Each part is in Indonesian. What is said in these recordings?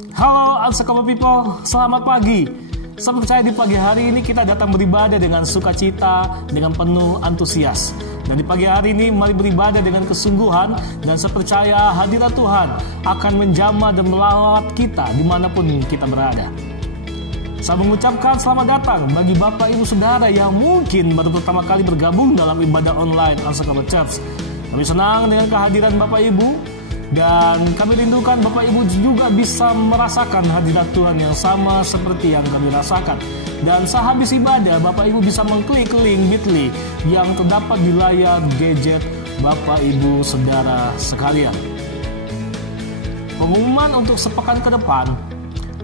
Halo Unstoppable People, selamat pagi. Saya percaya di pagi hari ini kita datang beribadah dengan sukacita, dengan penuh antusias. Dan di pagi hari ini mari beribadah dengan kesungguhan, dan saya percaya hadirat Tuhan akan menjamah dan melawat kita dimanapun kita berada. Saya mengucapkan selamat datang bagi Bapak Ibu Saudara yang mungkin baru pertama kali bergabung dalam ibadah online Unstoppable Church. Kami senang dengan kehadiran Bapak Ibu, dan kami rindukan Bapak Ibu juga bisa merasakan hadirat Tuhan yang sama seperti yang kami rasakan. Dan sehabis ibadah Bapak Ibu bisa mengklik link bit.ly yang terdapat di layar gadget Bapak Ibu Saudara sekalian. Pengumuman untuk sepekan ke depan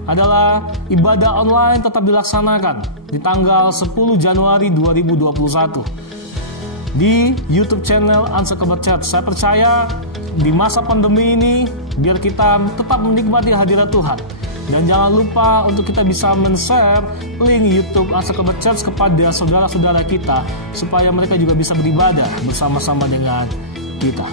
adalah ibadah online tetap dilaksanakan di tanggal 10 Januari 2021 di YouTube channel Unstoppable Church. Saya percaya di masa pandemi ini, biar kita tetap menikmati hadirat Tuhan. Dan jangan lupa untuk kita bisa men-share link YouTube Unstoppable Church kepada saudara-saudara kita, supaya mereka juga bisa beribadah bersama-sama dengan kita.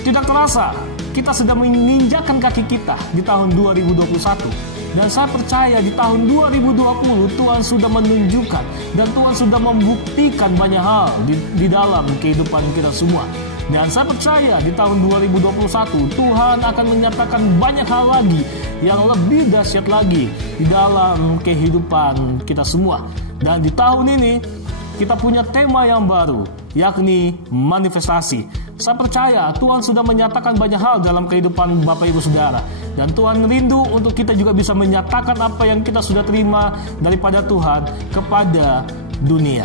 Tidak terasa, kita sedang menginjakkan kaki kita di tahun 2021. Dan saya percaya di tahun 2020 Tuhan sudah menunjukkan dan Tuhan sudah membuktikan banyak hal di dalam kehidupan kita semua. Dan saya percaya di tahun 2021 Tuhan akan menyatakan banyak hal lagi yang lebih dahsyat lagi di dalam kehidupan kita semua. Dan di tahun ini kita punya tema yang baru, yakni manifestasi. Saya percaya Tuhan sudah menyatakan banyak hal dalam kehidupan Bapak Ibu Saudara. Dan Tuhan rindu untuk kita juga bisa menyatakan apa yang kita sudah terima daripada Tuhan kepada dunia,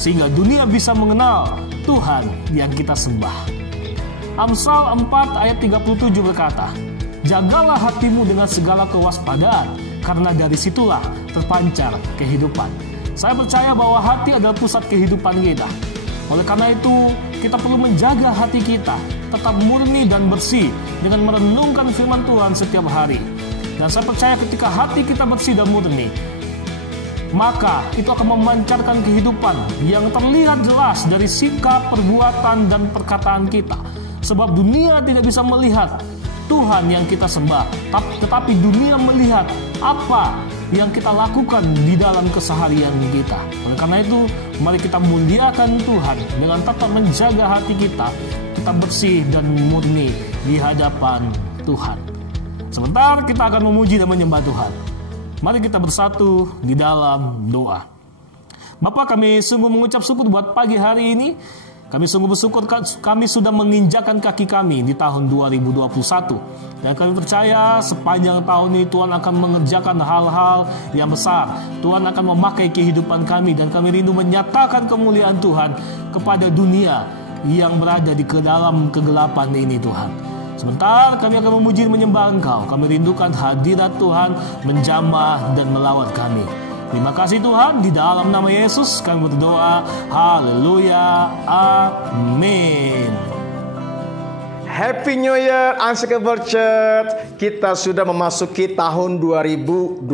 sehingga dunia bisa mengenal Tuhan yang kita sembah. Amsal 4 ayat 37 berkata, "Jagalah hatimu dengan segala kewaspadaan, karena dari situlah terpancar kehidupan." Saya percaya bahwa hati adalah pusat kehidupan kita. Oleh karena itu, kita perlu menjaga hati kita tetap murni dan bersih dengan merenungkan firman Tuhan setiap hari. Dan saya percaya ketika hati kita bersih dan murni, maka itu akan memancarkan kehidupan yang terlihat jelas dari sikap, perbuatan, dan perkataan kita. Sebab dunia tidak bisa melihat Tuhan yang kita sembah, tetapi dunia melihat apa yang kita lakukan di dalam keseharian kita. Oleh karena itu, mari kita muliakan Tuhan dengan tetap menjaga hati kita tetap bersih dan murni di hadapan Tuhan. Sebentar kita akan memuji dan menyembah Tuhan. Mari kita bersatu di dalam doa. Bapa, kami sungguh mengucap syukur buat pagi hari ini. Kami sungguh bersyukur kami sudah menginjakan kaki kami di tahun 2021. Dan kami percaya sepanjang tahun ini Tuhan akan mengerjakan hal-hal yang besar. Tuhan akan memakai kehidupan kami, dan kami rindu menyatakan kemuliaan Tuhan kepada dunia yang berada di dalam kegelapan ini, Tuhan. Sebentar kami akan memuji dan menyembah Engkau. Kami rindukan hadirat Tuhan menjamah dan melawat kami. Terima kasih Tuhan, di dalam nama Yesus kami berdoa. Haleluya, amin. Happy New Year Unstoppable Church. Kita sudah memasuki tahun 2021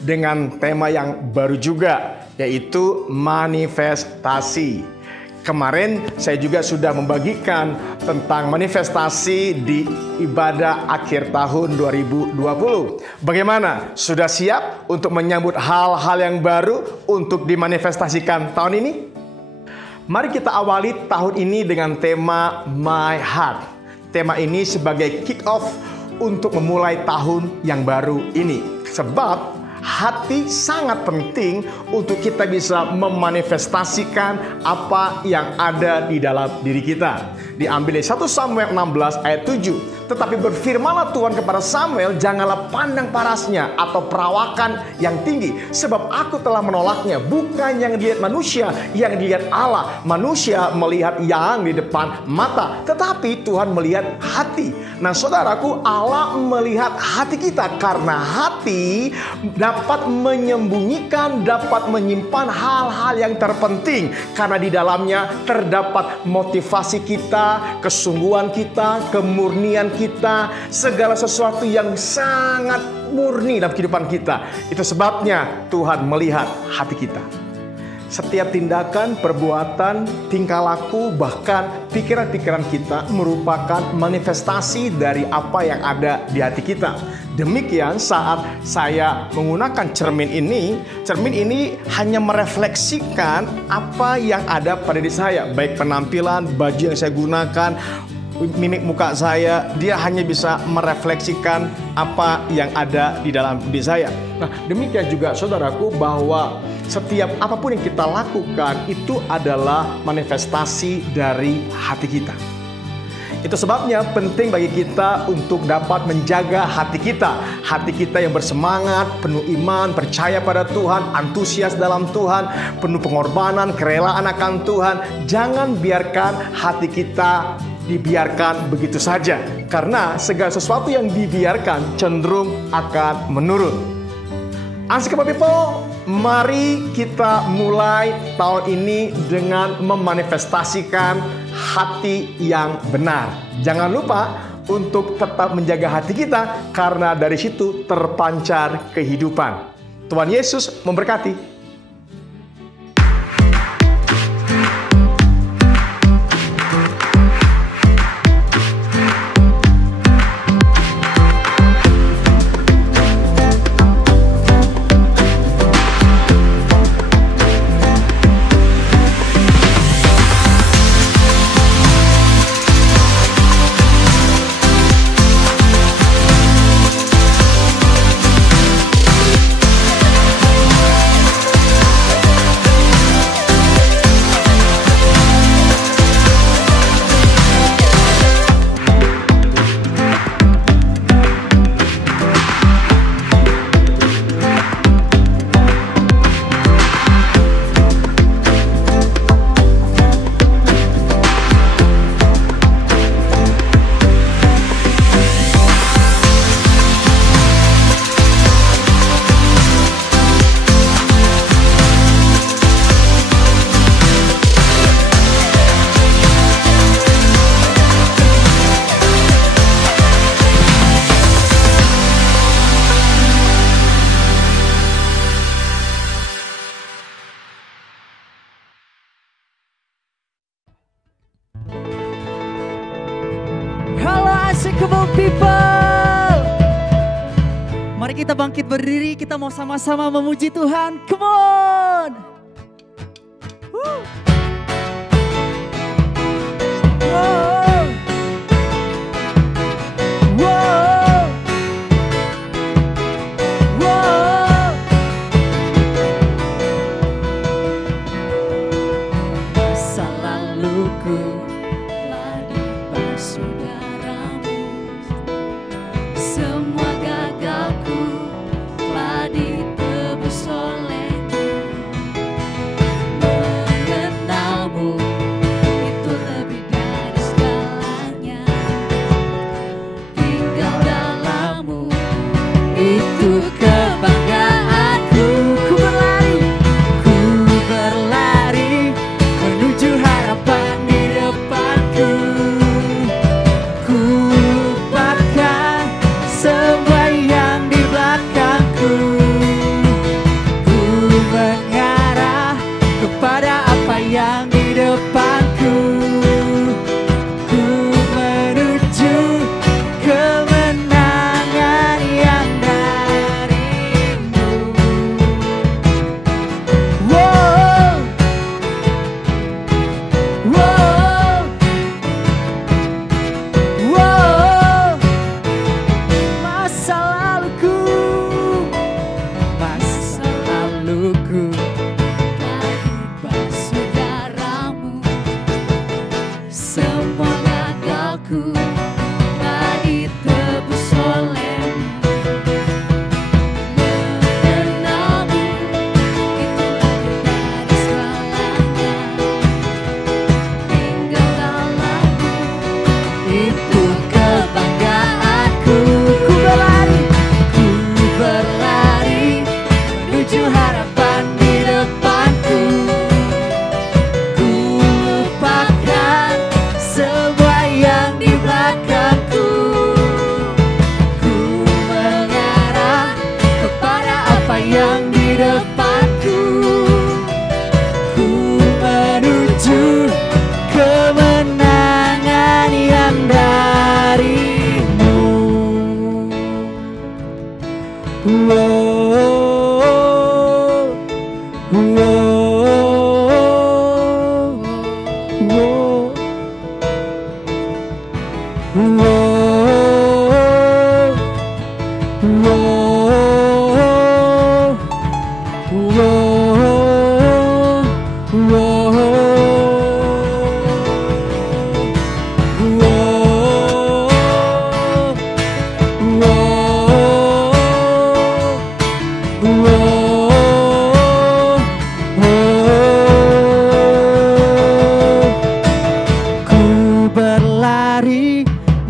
dengan tema yang baru juga, yaitu manifestasi. Kemarin saya juga sudah membagikan tentang manifestasi di ibadah akhir tahun 2020. Bagaimana? Sudah siap untuk menyambut hal-hal yang baru untuk dimanifestasikan tahun ini? Mari kita awali tahun ini dengan tema My Heart. Tema ini sebagai kick off untuk memulai tahun yang baru ini. Sebab hati sangat penting untuk kita bisa memanifestasikan apa yang ada di dalam diri kita. Diambil dari 1 Samuel 16 ayat 7. Tetapi berfirmanlah Tuhan kepada Samuel, janganlah pandang parasnya atau perawakan yang tinggi, sebab aku telah menolaknya. Bukan yang dilihat manusia, yang dilihat Allah. Manusia melihat yang di depan mata, tetapi Tuhan melihat hati. Nah saudaraku, Allah melihat hati kita, karena hati dapat menyembunyikan, dapat menyimpan hal-hal yang terpenting, karena di dalamnya terdapat motivasi kita, kesungguhan kita, kemurnian kita, segala sesuatu yang sangat murni dalam kehidupan kita. Itu sebabnya Tuhan melihat hati kita. Setiap tindakan, perbuatan, tingkah laku, bahkan pikiran-pikiran kita merupakan manifestasi dari apa yang ada di hati kita. Demikian saat saya menggunakan cermin ini hanya merefleksikan apa yang ada pada diri saya. Baik penampilan, baju yang saya gunakan, mimik muka saya, dia hanya bisa merefleksikan apa yang ada di dalam diri saya. Nah, demikian juga saudaraku, bahwa setiap apapun yang kita lakukan itu adalah manifestasi dari hati kita. Itu sebabnya penting bagi kita untuk dapat menjaga hati kita. Hati kita yang bersemangat, penuh iman, percaya pada Tuhan, antusias dalam Tuhan, penuh pengorbanan, kerelaan akan Tuhan. Jangan biarkan hati kita dibiarkan begitu saja. Karena segala sesuatu yang dibiarkan cenderung akan menurun. Unshakable people, mari kita mulai tahun ini dengan memanifestasikan hati yang benar. Jangan lupa untuk tetap menjaga hati kita, karena dari situ terpancar kehidupan. Tuhan Yesus memberkati. Unshakable people, mari kita bangkit berdiri, kita mau sama-sama memuji Tuhan. Come on. Woo. Wow. Wow. Wow. Masa laluku telah dibasuh darah-Mu, semua gagalku telah ditebus oleh-Mu. Mengenal-Mu itu lebih dari segalanya, tinggal dalam-Mu itu kebanggaanku. Ku berlari menuju harapan di depanku. Ku lupakan semua yang di belakangku. Ku mengarah kepada apa yang di depanku. Ku menuju kemenangan yang dari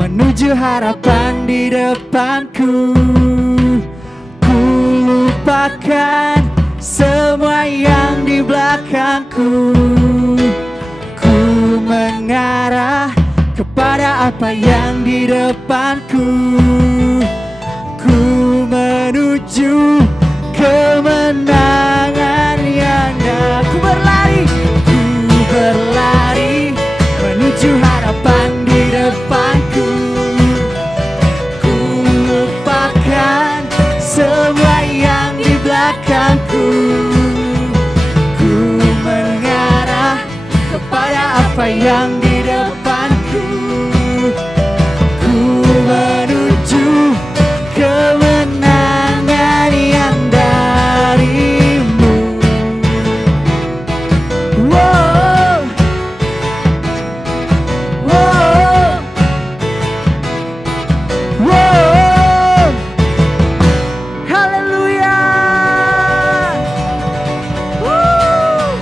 Menuju harapan di depanku, ku lupakan semua yang di belakangku. Ku mengarah kepada apa yang di depanku. Ku menuju kemenangan yang ada. Ku berlari menuju harapan di depanku. Ku lupakan semua yang di belakangku. Ku mengarah kepada apa yang di depanku. Ku menuju kemenangan yang darimu. Wow. Wow. Wow. Haleluya. Woo.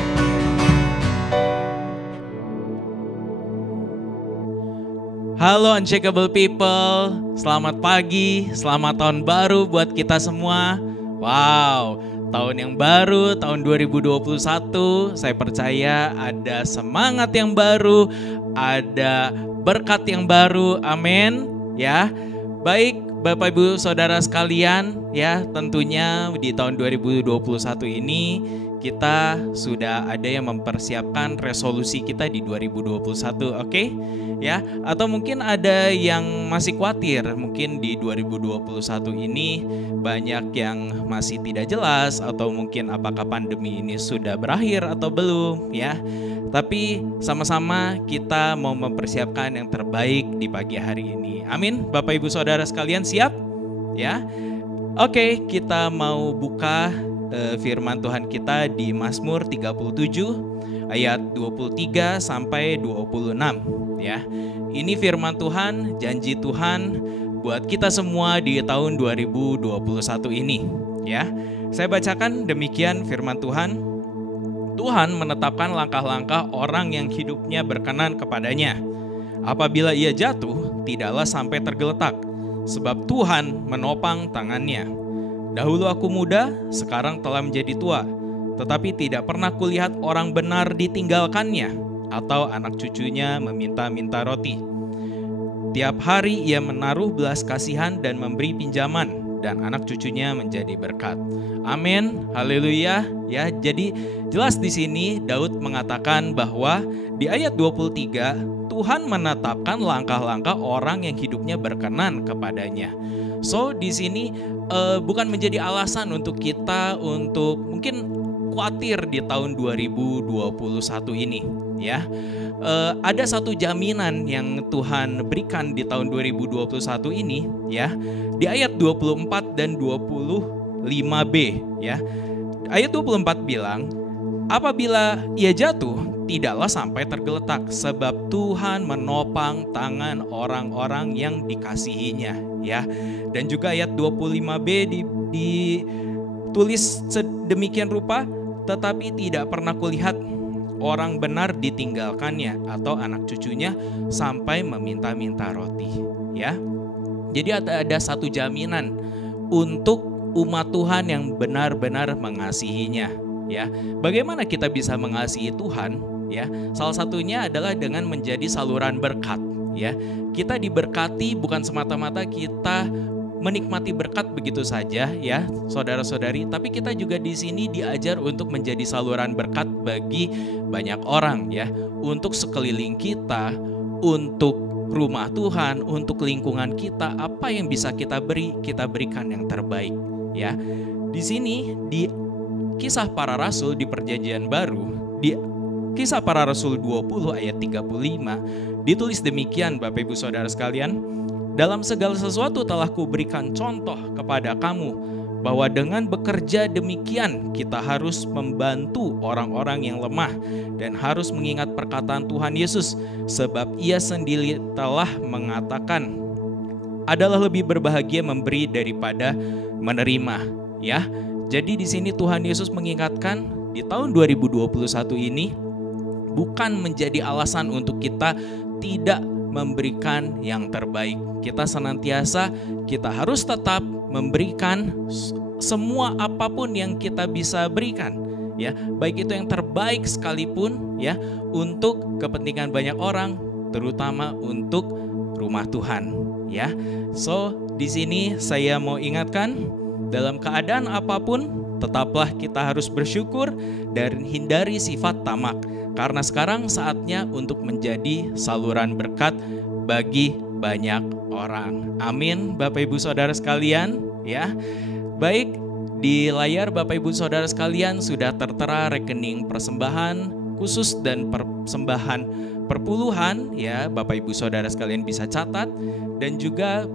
Halo Unshakable People, selamat pagi, selamat tahun baru buat kita semua. Wow, tahun yang baru, tahun 2021, saya percaya ada semangat yang baru, ada berkat yang baru, amin. Ya, baik Bapak Ibu Saudara sekalian, ya tentunya di tahun 2021 ini kita sudah ada yang mempersiapkan resolusi kita di 2021, oke? Ya, atau mungkin ada yang masih khawatir, mungkin di 2021 ini banyak yang masih tidak jelas, atau mungkin apakah pandemi ini sudah berakhir atau belum, ya. Tapi sama-sama kita mau mempersiapkan yang terbaik di pagi hari ini. Amin. Bapak Ibu Saudara sekalian siap? Ya. Oke, kita mau buka firman Tuhan kita di Mazmur 37 ayat 23 sampai 26 ya. Ini firman Tuhan, janji Tuhan buat kita semua di tahun 2021 ini ya. Saya bacakan demikian firman Tuhan. Tuhan menetapkan langkah-langkah orang yang hidupnya berkenan kepadanya. Apabila ia jatuh, tidaklah sampai tergeletak, sebab Tuhan menopang tangannya. Dahulu aku muda, sekarang telah menjadi tua, tetapi tidak pernah kulihat orang benar ditinggalkannya, atau anak cucunya meminta-minta roti. Tiap hari ia menaruh belas kasihan dan memberi pinjaman, dan anak cucunya menjadi berkat. Amin, haleluya. Ya, jadi jelas di sini Daud mengatakan bahwa di ayat 23 Tuhan menetapkan langkah-langkah orang yang hidupnya berkenan kepadanya. So di sini bukan menjadi alasan untuk kita untuk mungkin khawatir di tahun 2021 ini ya. Ada satu jaminan yang Tuhan berikan di tahun 2021 ini ya. Di ayat 24 dan 25b ya. Ayat 24 bilang, apabila ia jatuh, tidaklah sampai tergeletak, sebab Tuhan menopang tangan orang-orang yang dikasihinya ya. Dan juga ayat 25b ditulis sedemikian rupa, tetapi tidak pernah kulihat orang benar ditinggalkannya atau anak cucunya sampai meminta-minta roti ya. Jadi ada satu jaminan untuk umat Tuhan yang benar-benar mengasihinya ya. Bagaimana kita bisa mengasihi Tuhan ya? Salah satunya adalah dengan menjadi saluran berkat ya. Kita diberkati bukan semata-mata kita menikmati berkat begitu saja ya, saudara-saudari, tapi kita juga di sini diajar untuk menjadi saluran berkat bagi banyak orang ya, untuk sekeliling kita, untuk rumah Tuhan, untuk lingkungan kita. Apa yang bisa kita beri, kita berikan yang terbaik ya. Di sini di Kisah Para Rasul di Perjanjian Baru, di Kisah Para Rasul 20 ayat 35 ditulis demikian Bapak Ibu Saudara sekalian, dalam segala sesuatu telah kuberikan contoh kepada kamu bahwa dengan bekerja demikian kita harus membantu orang-orang yang lemah dan harus mengingat perkataan Tuhan Yesus, sebab Ia sendiri telah mengatakan adalah lebih berbahagia memberi daripada menerima, ya. Jadi di sini Tuhan Yesus mengingatkan di tahun 2021 ini bukan menjadi alasan untuk kita tidak memberikan yang terbaik. Kita senantiasa, kita harus tetap memberikan semua apapun yang kita bisa berikan, ya, baik itu yang terbaik sekalipun, ya, untuk kepentingan banyak orang, terutama untuk rumah Tuhan, ya. So di sini saya mau ingatkan, dalam keadaan apapun tetaplah kita harus bersyukur dan hindari sifat tamak, karena sekarang saatnya untuk menjadi saluran berkat bagi banyak orang. Amin, Bapak Ibu Saudara sekalian, ya. Baik, di layar Bapak Ibu Saudara sekalian sudah tertera rekening persembahan khusus dan persembahan perpuluhan, ya. Bapak Ibu Saudara sekalian bisa catat, dan juga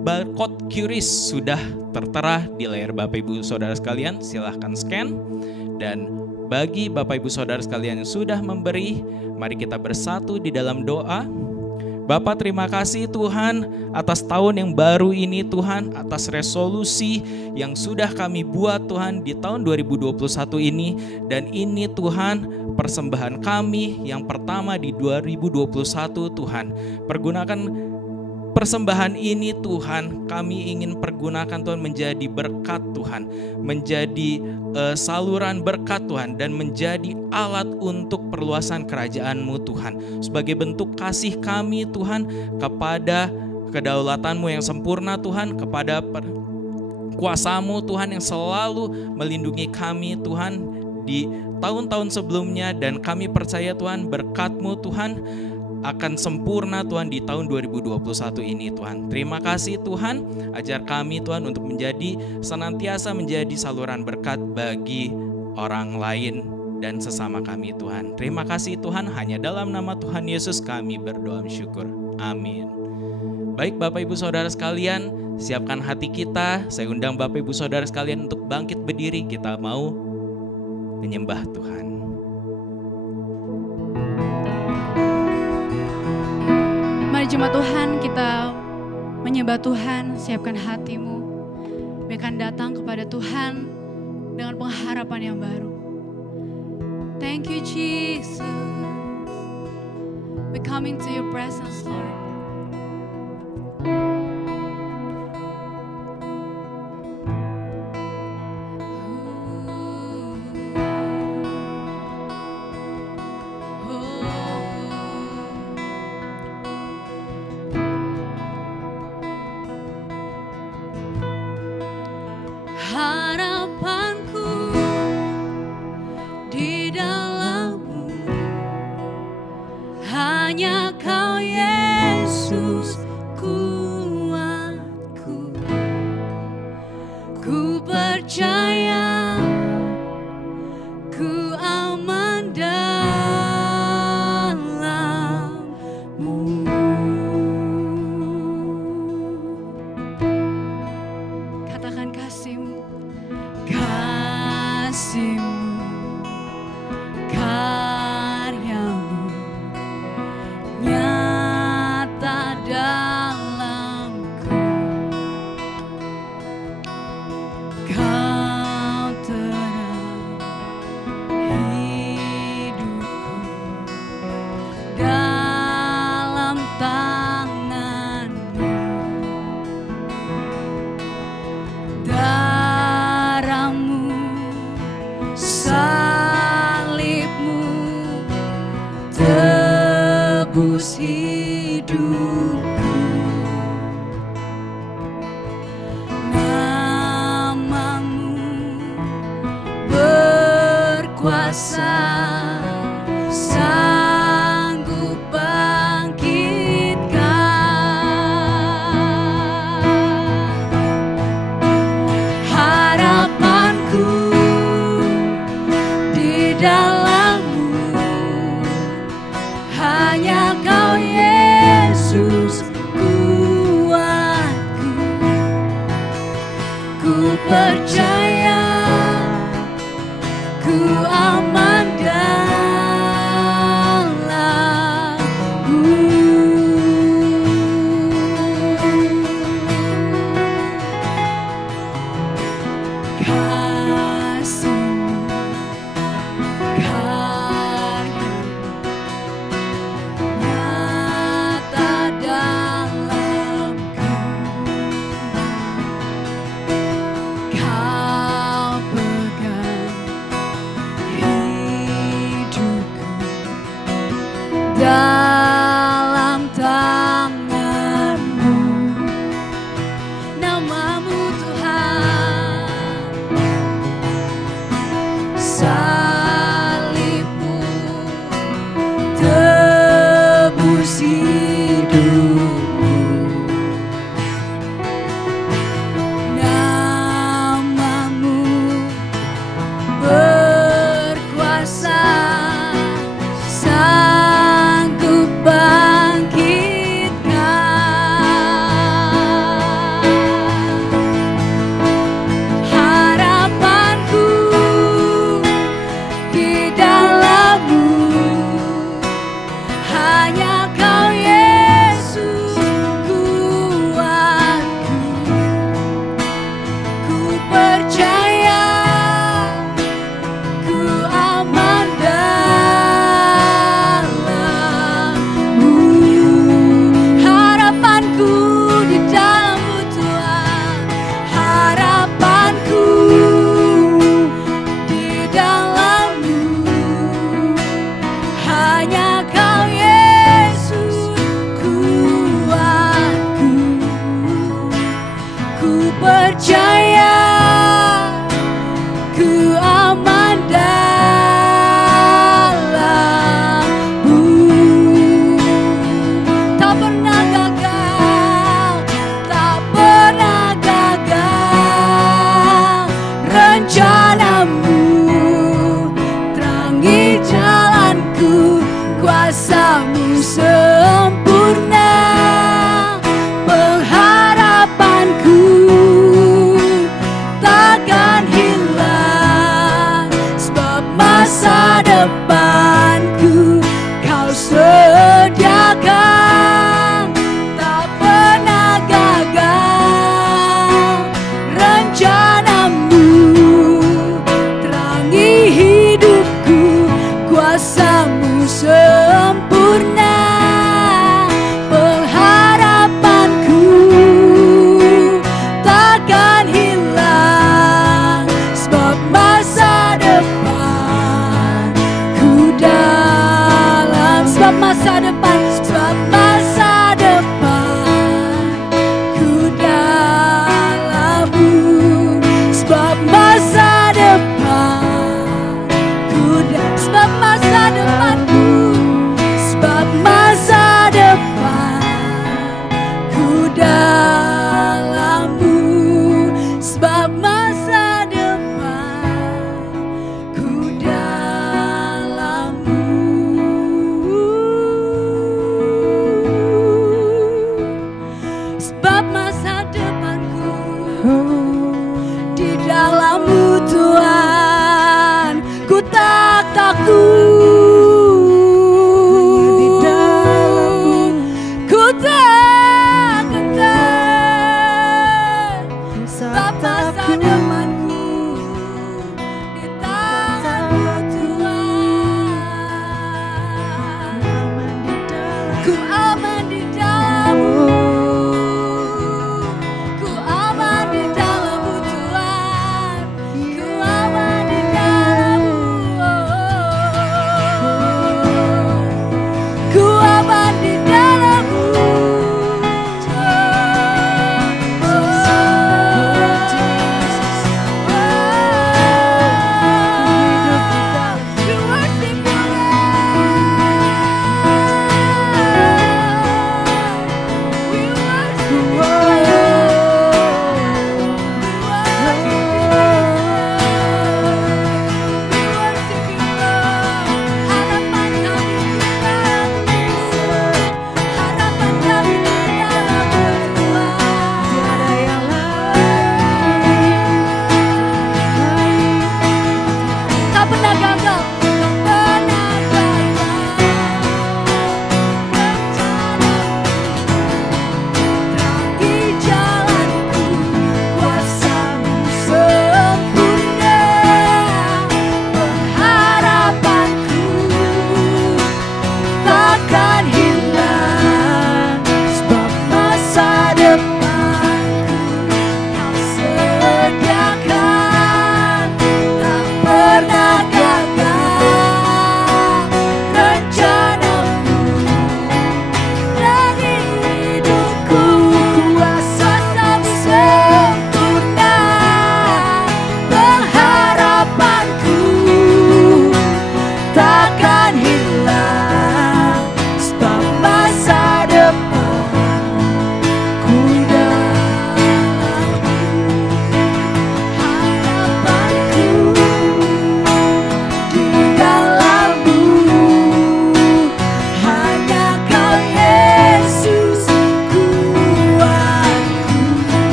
barcode QRIS sudah tertera di layar Bapak Ibu Saudara sekalian, silahkan scan. Dan bagi Bapak Ibu Saudara sekalian yang sudah memberi, mari kita bersatu di dalam doa. Bapa, terima kasih Tuhan atas tahun yang baru ini Tuhan, atas resolusi yang sudah kami buat Tuhan di tahun 2021 ini. Dan ini Tuhan persembahan kami yang pertama di 2021 Tuhan. Pergunakan persembahan ini Tuhan, kami ingin pergunakan Tuhan menjadi berkat Tuhan, menjadi saluran berkat Tuhan, dan menjadi alat untuk perluasan kerajaan-Mu Tuhan. Sebagai bentuk kasih kami Tuhan kepada kedaulatan-Mu yang sempurna Tuhan, kepada kuasa-Mu Tuhan yang selalu melindungi kami Tuhan di tahun-tahun sebelumnya. Dan kami percaya Tuhan berkat-Mu Tuhan akan sempurna Tuhan di tahun 2021 ini Tuhan. Terima kasih Tuhan, ajar kami Tuhan untuk senantiasa menjadi saluran berkat bagi orang lain dan sesama kami Tuhan. Terima kasih Tuhan, hanya dalam nama Tuhan Yesus kami berdoa syukur. Amin. Baik Bapak Ibu Saudara sekalian, siapkan hati kita. Saya undang Bapak Ibu Saudara sekalian untuk bangkit berdiri, kita mau menyembah Tuhan. Mari jemaat Tuhan, kita menyembah Tuhan, siapkan hatimu. Biarkan datang kepada Tuhan dengan pengharapan yang baru. Thank you Jesus. We come into your presence Lord. Harapanku di dalam-Mu, hanya Kau Yesus kuatku. Ku percaya ku aman dalam-Mu. Katakan kasih-Mu, kasih-Mu, karya-Mu nyata dalamku. Kau terang hidupku dalam tangan-Mu. Darah-Mu, salib-Mu tebus hidupku. Nama-Mu berkuasa, sanggup bangkitkan. percaya, ku aman dalam-Mu. Kasih-Mu, karya nyata dalamku. Kau pegang hidupku dalam tangan-Mu. Nama-Mu Tuhan, salib-Mu tebus hidupku. Nama-Mu berkuasa, sanggup bangkitkan. Harapanku di dalam-Mu, hanya Kau Yesus kuatku. Ku percaya, ku aman dalam-Mu. Harapanku di dalam-Mu Tuhan, harapanku di dalam-Mu, hanya Kau Yesus kuatku. Ku percaya, ku aman dalam-Mu. Tak pernah gagal, tak pernah gagal rencana-Mu. Terangi jalanku, kuasa-Mu sempurna pengharapanku.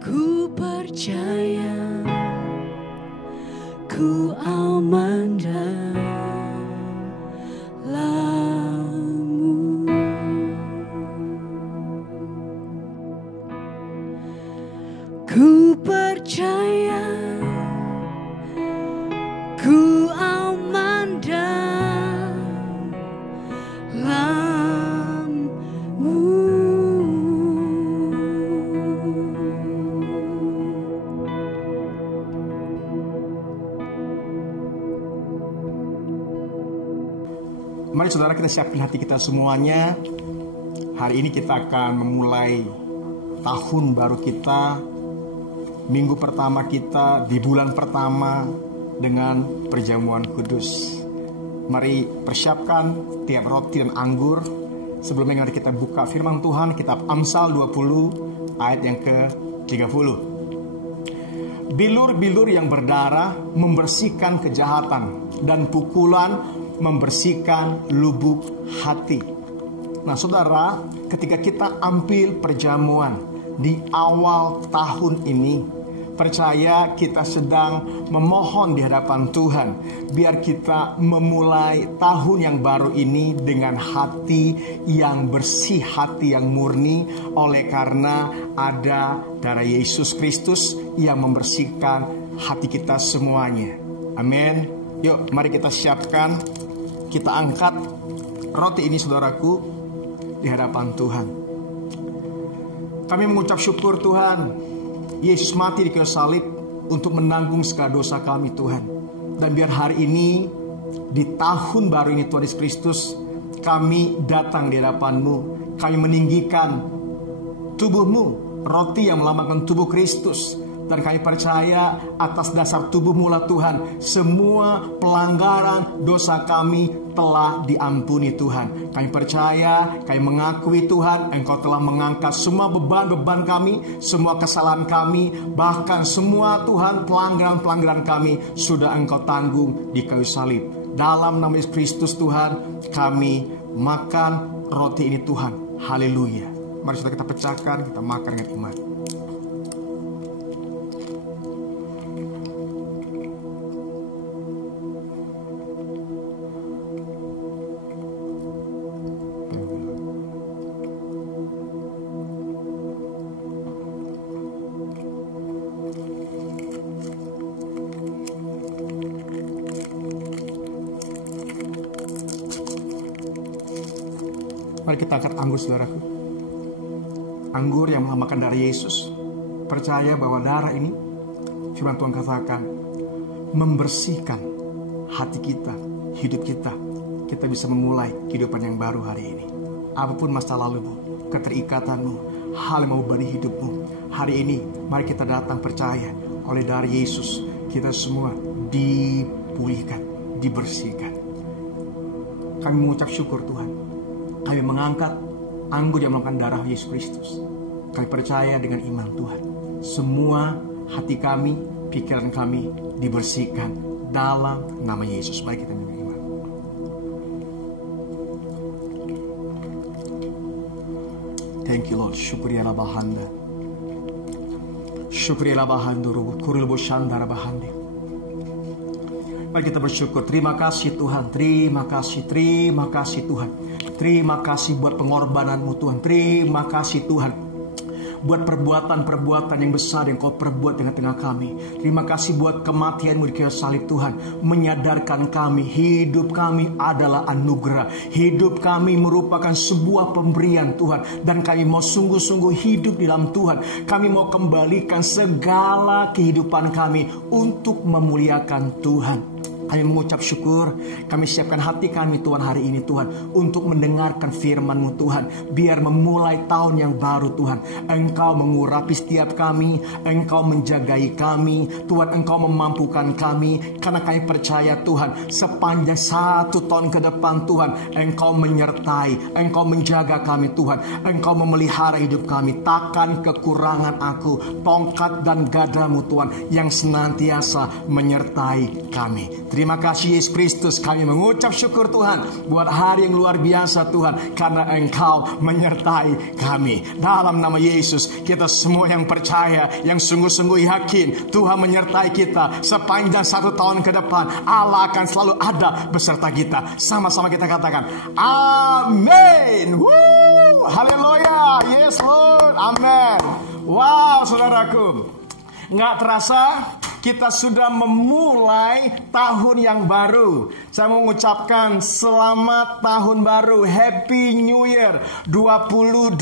Ku percaya, ku aman dalam-Mu. Ku percaya, ku aman dalam-Mu. Mari saudara, kita siapkan hati kita semuanya. Hari ini kita akan memulai tahun baru kita, minggu pertama kita di bulan pertama dengan perjamuan kudus. Mari persiapkan tiap roti dan anggur. Sebelumnya mari kita buka firman Tuhan, kitab Amsal 20 ayat yang ke-30. Bilur-bilur yang berdarah membersihkan kejahatan, dan pukulan membersihkan lubuk hati. Nah saudara, ketika kita ambil perjamuan di awal tahun ini, percaya kita sedang memohon di hadapan Tuhan, biar kita memulai tahun yang baru ini dengan hati yang bersih, hati yang murni, oleh karena ada darah Yesus Kristus yang membersihkan hati kita semuanya. Amin. Yuk, mari kita siapkan. Kita angkat roti ini saudaraku di hadapan Tuhan. Kami mengucap syukur Tuhan, Yesus mati di kayu salib untuk menanggung segala dosa kami Tuhan. Dan biar hari ini, di tahun baru ini Tuhan Yesus Kristus, kami datang di hadapan-Mu. Kami meninggikan tubuh-Mu, roti yang melambangkan tubuh Kristus. Dan kami percaya atas dasar tubuh-Mu lah Tuhan, semua pelanggaran dosa kami telah diampuni Tuhan. Kami percaya, kami mengakui Tuhan, Engkau telah mengangkat semua beban-beban kami, semua kesalahan kami, bahkan semua Tuhan pelanggaran-pelanggaran kami sudah Engkau tanggung di kayu salib. Dalam nama Yesus Kristus Tuhan, kami makan roti ini Tuhan. Haleluya. Mari sudah kita pecahkan, kita makan dengan iman. Mari kita angkat anggur saudaraku. Anggur yang melambangkan darah Yesus. Percaya bahwa darah ini, firman Tuhan katakan, membersihkan hati kita, hidup kita. Kita bisa memulai kehidupan yang baru hari ini. Apapun masa lalumu, keterikatanmu, hal yang membebani hidupmu, hari ini mari kita datang percaya oleh darah Yesus, kita semua dipulihkan, dibersihkan. Kami mengucap syukur Tuhan. Kami mengangkat anggur yang melambangkan darah Yesus Kristus. Kami percaya dengan iman Tuhan, semua hati kami, pikiran kami dibersihkan dalam nama Yesus. Mari kita minum iman. Thank you Lord. Syukriya bahanda. Syukriya bahandu rubu kuril boshandara bahandi. Mari kita bersyukur. Terima kasih Tuhan. Terima kasih Tuhan. Terima kasih buat pengorbanan-Mu Tuhan. Terima kasih Tuhan buat perbuatan-perbuatan yang besar yang Kau perbuat di tengah kami. Terima kasih buat kematian-Mu di kayu salib Tuhan, menyadarkan kami hidup kami adalah anugerah. Hidup kami merupakan sebuah pemberian Tuhan, dan kami mau sungguh-sungguh hidup di dalam Tuhan. Kami mau kembalikan segala kehidupan kami untuk memuliakan Tuhan. Kami mengucap syukur, kami siapkan hati kami Tuhan hari ini Tuhan, untuk mendengarkan firman-Mu Tuhan, biar memulai tahun yang baru Tuhan. Engkau mengurapi setiap kami, Engkau menjagai kami Tuhan, Engkau memampukan kami, karena kami percaya Tuhan, sepanjang 1 tahun ke depan Tuhan, Engkau menyertai, Engkau menjaga kami Tuhan, Engkau memelihara hidup kami. Takkan kekurangan aku, tongkat dan gadamu Tuhan yang senantiasa menyertai kami. Terima kasih Yesus Kristus, kami mengucap syukur Tuhan buat hari yang luar biasa Tuhan, karena Engkau menyertai kami. Dalam nama Yesus, kita semua yang percaya, yang sungguh-sungguh yakin Tuhan menyertai kita sepanjang 1 tahun ke depan. Allah akan selalu ada beserta kita. Sama-sama kita katakan amin. Haleluya. Yes Lord. Amin. Wow, saudaraku, nggak terasa kita sudah memulai tahun yang baru. Saya mau mengucapkan selamat tahun baru, Happy New Year 2021.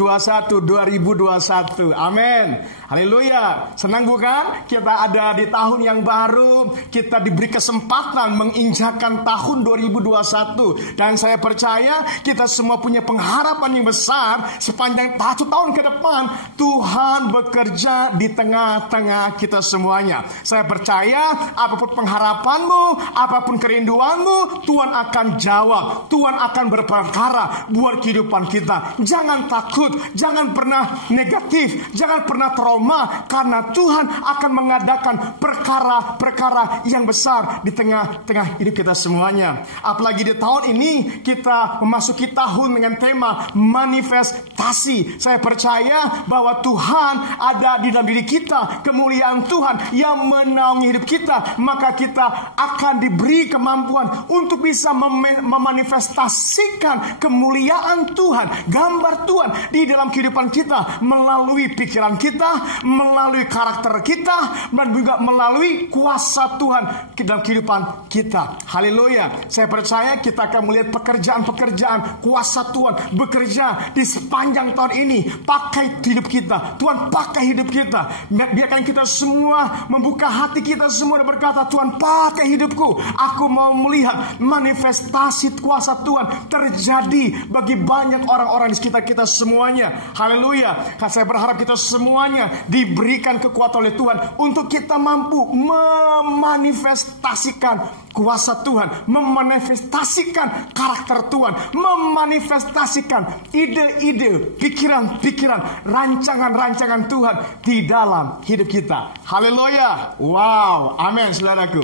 Amin. Haleluya. Senang bukan? Kita ada di tahun yang baru, kita diberi kesempatan menginjakkan tahun 2021. Dan saya percaya kita semua punya pengharapan yang besar sepanjang 1 tahun ke depan. Tuhan bekerja di tengah-tengah kita semuanya. Saya percaya apapun pengharapanmu, apapun kerinduanmu, Tuhan akan jawab. Tuhan akan berperkara buat kehidupan kita. Jangan takut, jangan pernah negatif, jangan pernah trauma, karena Tuhan akan mengadakan perkara-perkara yang besar di tengah-tengah hidup kita semuanya. Apalagi di tahun ini kita memasuki tahun dengan tema manifestasi. Saya percaya bahwa Tuhan ada di dalam diri kita, kemuliaan Tuhan yang menaungi hidup kita, maka kita akan diberi kemampuan untuk bisa memanifestasikan kemuliaan Tuhan, gambar Tuhan di dalam kehidupan kita, melalui pikiran kita, melalui karakter kita, dan juga melalui kuasa Tuhan dalam kehidupan kita. Haleluya. Saya percaya kita akan melihat pekerjaan-pekerjaan kuasa Tuhan bekerja di sepanjang tahun ini. Pakai hidup kita, Tuhan pakai hidup kita. Biarkan kita semua membuka hati kita semua dan berkata, Tuhan pakai hidupku. Aku mau melihat manifestasi kuasa Tuhan terjadi bagi banyak orang-orang di sekitar kita semuanya. Haleluya. Saya berharap kita semuanya diberikan kekuatan oleh Tuhan untuk kita mampu memanifestasikan kuasa Tuhan, memanifestasikan karakter Tuhan, memanifestasikan ide-ide, pikiran-pikiran, rancangan-rancangan Tuhan di dalam hidup kita. Haleluya. Wow. Amin, saudaraku.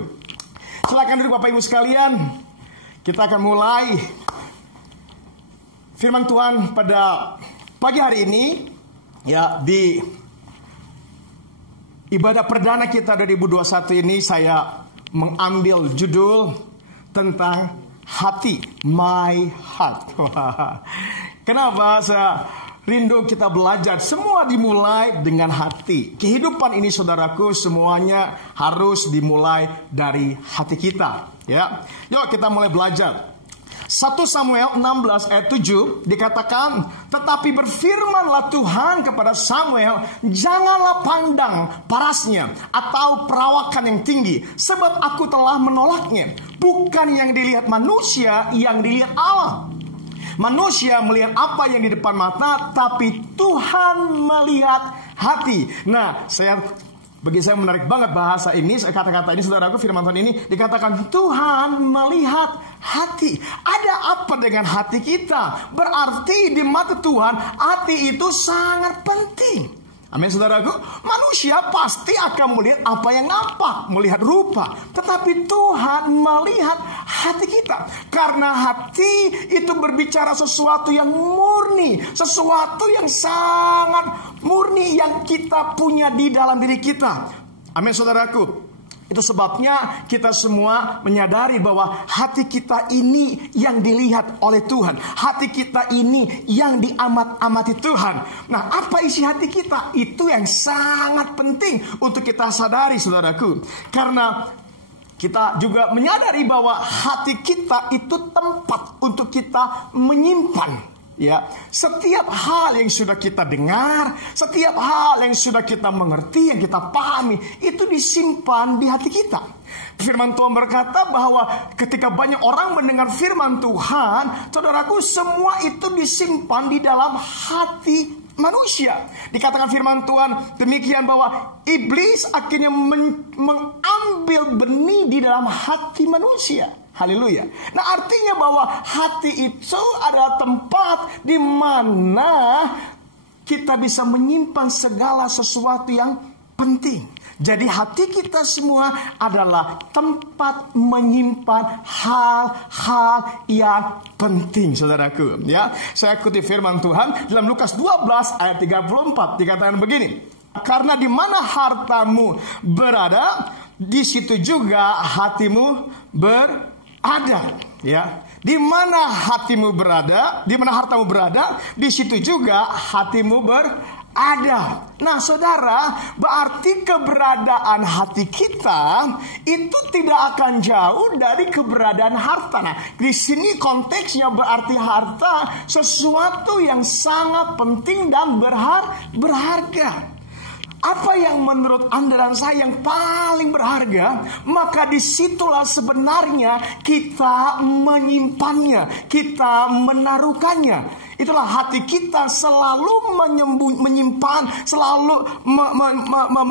Silakan duduk Bapak Ibu sekalian. Kita akan mulai firman Tuhan pada pagi hari ini, ya, di ibadah perdana kita 2021 ini. Saya mengambil judul tentang hati, my heart. Kenapa saya rindu kita belajar? Semua dimulai dengan hati. Kehidupan ini saudaraku semuanya harus dimulai dari hati kita, ya. Yuk kita mulai belajar. 1 Samuel 16 ayat 7 dikatakan, tetapi berfirmanlah Tuhan kepada Samuel, janganlah pandang parasnya atau perawakan yang tinggi, sebab aku telah menolaknya. Bukan yang dilihat manusia, yang dilihat Allah. Manusia melihat apa yang di depan mata, tapi Tuhan melihat hati. Nah, bagi saya menarik banget bahasa ini, kata-kata ini, saudaraku, firman Tuhan ini dikatakan Tuhan melihat hati. Ada apa dengan hati kita? Berarti di mata Tuhan hati itu sangat penting. Amin, saudaraku. Manusia pasti akan melihat apa yang nampak, melihat rupa. Tetapi Tuhan melihat hati kita. Karena hati itu berbicara sesuatu yang murni, sesuatu yang sangat murni yang kita punya di dalam diri kita. Amin, saudaraku. Itu sebabnya kita semua menyadari bahwa hati kita ini yang dilihat oleh Tuhan. Hati kita ini yang diamat-amati Tuhan. Nah, apa isi hati kita? Itu yang sangat penting untuk kita sadari, saudaraku. Karena kita juga menyadari bahwa hati kita itu tempat untuk kita menyimpan, ya, setiap hal yang sudah kita dengar, setiap hal yang sudah kita mengerti, yang kita pahami, itu disimpan di hati kita. Firman Tuhan berkata bahwa ketika banyak orang mendengar firman Tuhan, saudaraku, semua itu disimpan di dalam hati manusia. Dikatakan firman Tuhan demikian bahwa iblis akhirnya mengambil benih di dalam hati manusia. Haleluya. Nah, artinya bahwa hati itu adalah tempat di mana kita bisa menyimpan segala sesuatu yang penting. Jadi hati kita semua adalah tempat menyimpan hal-hal yang penting, saudaraku. Ya, saya kutip firman Tuhan dalam Lukas 12 ayat 34, dikatakan begini. Karena di mana hartamu berada, di situ juga hatimu berada. Ya, di mana hatimu berada, di mana hartamu berada, di situ juga hatimu berada. Nah, saudara, berarti keberadaan hati kita itu tidak akan jauh dari keberadaan harta. Nah, di sini konteksnya berarti harta sesuatu yang sangat penting dan berharga. Apa yang menurut Anda dan saya yang paling berharga, maka disitulah sebenarnya kita menyimpannya, kita menaruhkannya. Itulah hati kita selalu menyimpan, selalu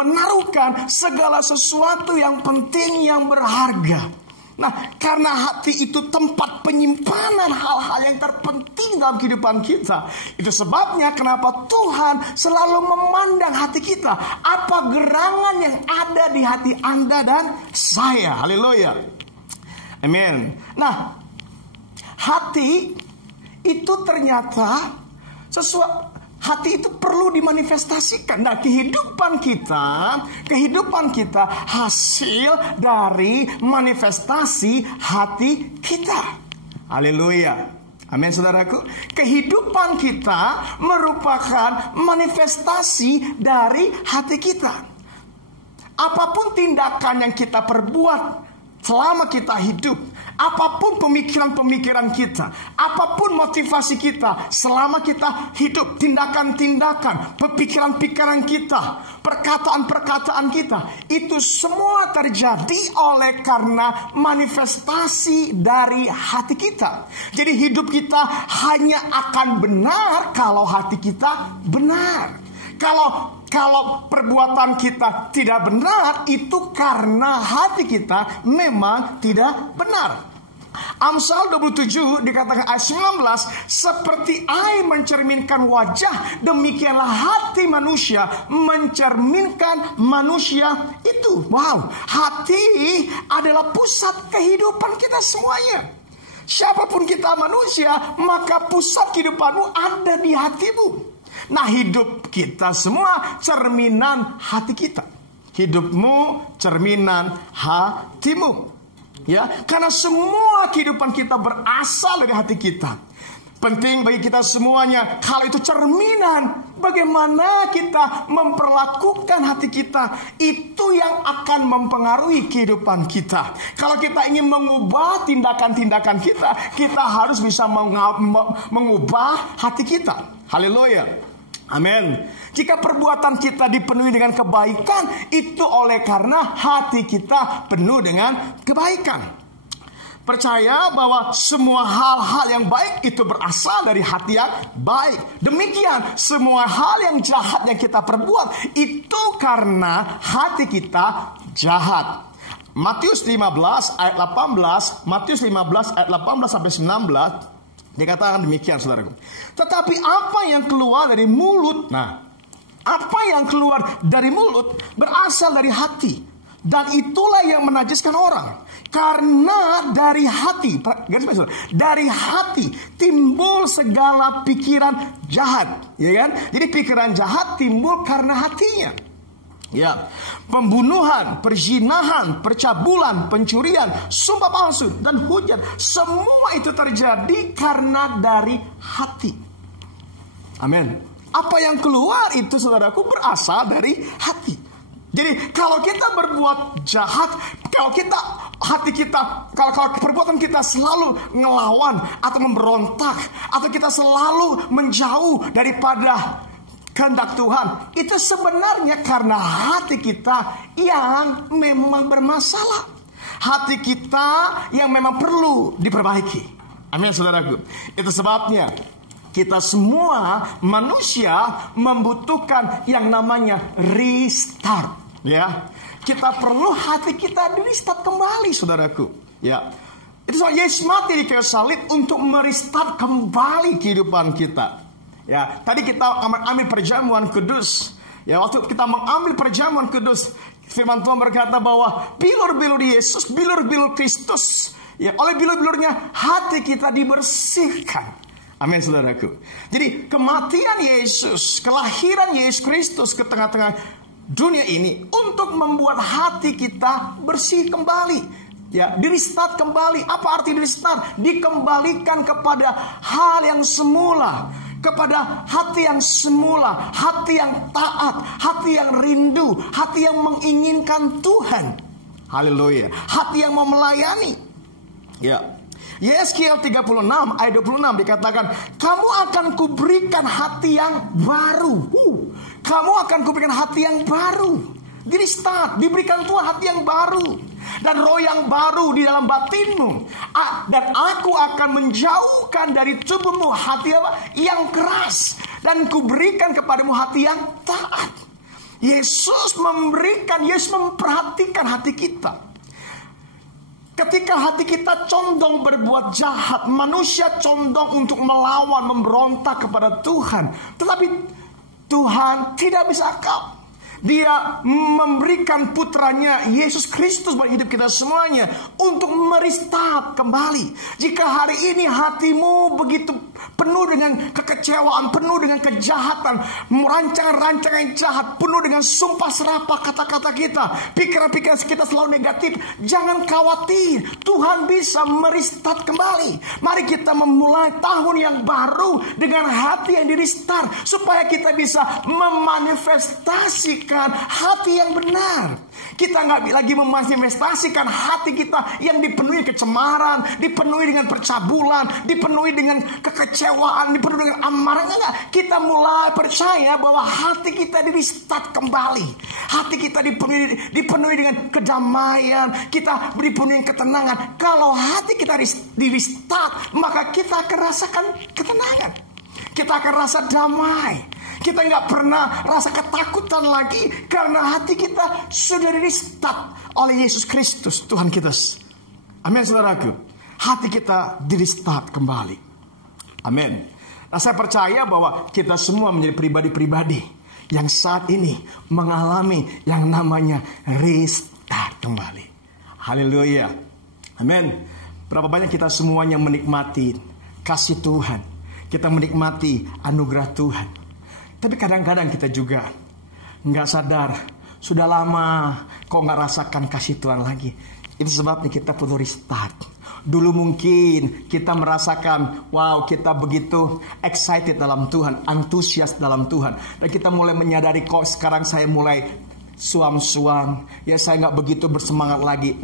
menaruhkan segala sesuatu yang penting, yang berharga. Nah, karena hati itu tempat penyimpanan hal-hal yang terpenting dalam kehidupan kita. Itu sebabnya kenapa Tuhan selalu memandang hati kita. Apa gerangan yang ada di hati Anda dan saya. Haleluya. Amin. Nah, hati itu ternyata hati itu perlu dimanifestasikan. Nah, kehidupan kita hasil dari manifestasi hati kita. Haleluya. Amin, saudaraku. Kehidupan kita merupakan manifestasi dari hati kita. Apapun tindakan yang kita perbuat selama kita hidup, apapun pemikiran-pemikiran kita, apapun motivasi kita selama kita hidup, tindakan-tindakan, pikiran-pikiran kita, perkataan-perkataan kita, itu semua terjadi oleh karena manifestasi dari hati kita. Jadi hidup kita hanya akan benar kalau hati kita benar. Kalau perbuatan kita tidak benar, itu karena hati kita memang tidak benar. Amsal 27 dikatakan ayat 19, seperti air mencerminkan wajah, demikianlah hati manusia mencerminkan manusia itu. Wow, hati adalah pusat kehidupan kita semuanya. Siapapun kita manusia, maka pusat kehidupanmu ada di hatimu. Nah, hidup kita semua cerminan hati kita. Hidupmu cerminan hatimu. Ya, karena semua kehidupan kita berasal dari hati kita. Penting bagi kita semuanya, kalau itu cerminan, bagaimana kita memperlakukan hati kita, itu yang akan mempengaruhi kehidupan kita. Kalau kita ingin mengubah tindakan-tindakan kita, kita harus bisa mengubah hati kita. Haleluya. Amin. Jika perbuatan kita dipenuhi dengan kebaikan, itu oleh karena hati kita penuh dengan kebaikan. Percaya bahwa semua hal-hal yang baik itu berasal dari hati yang baik. Demikian semua hal yang jahat yang kita perbuat itu karena hati kita jahat. Matius 15 ayat 18, Matius 15 ayat 18 sampai 19 dikatakan demikian, saudaraku. Tetapi apa yang keluar dari mulut, apa yang keluar dari mulut berasal dari hati, dan itulah yang menajiskan orang. Karena dari hati timbul segala pikiran jahat, ya kan? Jadi pikiran jahat timbul karena hatinya. Ya, pembunuhan, perzinahan, percabulan, pencurian, sumpah palsu, dan hujat, semua itu terjadi karena dari hati. Amin. Apa yang keluar itu, saudaraku, berasal dari hati. Jadi kalau kita berbuat jahat, kalau perbuatan kita selalu ngelawan atau memberontak, atau kita selalu menjauh daripada kehendak Tuhan, itu sebenarnya karena hati kita yang memang bermasalah. Hati kita yang memang perlu diperbaiki. Amin, saudaraku. Itu sebabnya kita semua manusia membutuhkan yang namanya restart. Ya, kita perlu hati kita di restart kembali, saudaraku. Ya, itu sebab Yesus mati di kayu salib untuk merestart kembali kehidupan kita. Ya, tadi kita ambil perjamuan kudus. Ya, waktu kita mengambil perjamuan kudus, Firman Tuhan berkata bahwa bilur-bilur Yesus, bilur-bilur Kristus, ya, oleh bilur-bilurnya hati kita dibersihkan. Amin, saudaraku. Jadi kematian Yesus, kelahiran Yesus Kristus ke tengah-tengah dunia ini untuk membuat hati kita bersih kembali. Ya, di-restart kembali. Apa arti di-restart? Dikembalikan kepada hal yang semula, kepada hati yang semula, hati yang taat, hati yang rindu, hati yang menginginkan Tuhan. Haleluya. Hati yang mau melayani. Ya. Yeskiel 36 ayat 26 dikatakan, kamu akan kuberikan hati yang baru. Kamu akan kuberikan hati yang baru. Di-restart, diberikan Tuhan hati yang baru. Dan roh yang baru di dalam batinmu. Dan aku akan menjauhkan dari tubuhmu hati yang keras. Dan kuberikan kepadamu hati yang taat. Yesus memberikan, Yesus memperhatikan hati kita. Ketika hati kita condong berbuat jahat, manusia condong untuk melawan, memberontak kepada Tuhan. Tetapi Tuhan tidak bisa kau. Dia memberikan putranya Yesus Kristus buat hidup kita semuanya untuk merestart kembali. Jika hari ini hatimu begitu penuh dengan kekecewaan, penuh dengan kejahatan, rancangan-rancangan jahat, penuh dengan sumpah serapah kata-kata kita, pikiran-pikiran kita selalu negatif, jangan khawatir, Tuhan bisa merestart kembali. Mari kita memulai tahun yang baru dengan hati yang di-restart, supaya kita bisa memanifestasikan hati yang benar. Kita nggak lagi memanifestasikan hati kita yang dipenuhi kecemaran, dipenuhi dengan percabulan, dipenuhi dengan kekecewaan, dipenuhi dengan amarah. Enggak. Kita mulai percaya bahwa hati kita di-restart kembali. Hati kita dipenuhi dengan kedamaian, kita dipenuhi ketenangan. Kalau hati kita di-restart, maka kita akan rasakan ketenangan. Kita akan rasa damai. Kita nggak pernah rasa ketakutan lagi karena hati kita sudah di-restart oleh Yesus Kristus Tuhan kita. Amin, saudaraku. Hati kita di-restart kembali. Amin. Nah, saya percaya bahwa kita semua menjadi pribadi-pribadi yang saat ini mengalami yang namanya restart kembali. Haleluya. Amin. Berapa banyak kita semuanya menikmati kasih Tuhan. Kita menikmati anugerah Tuhan. Tapi kadang-kadang kita juga nggak sadar, sudah lama kok nggak rasakan kasih Tuhan lagi. Itu sebabnya kita perlu restart. Dulu mungkin kita merasakan, wow, kita begitu excited dalam Tuhan, antusias dalam Tuhan. Dan kita mulai menyadari, kok sekarang saya mulai suam-suam, ya saya nggak begitu bersemangat lagi.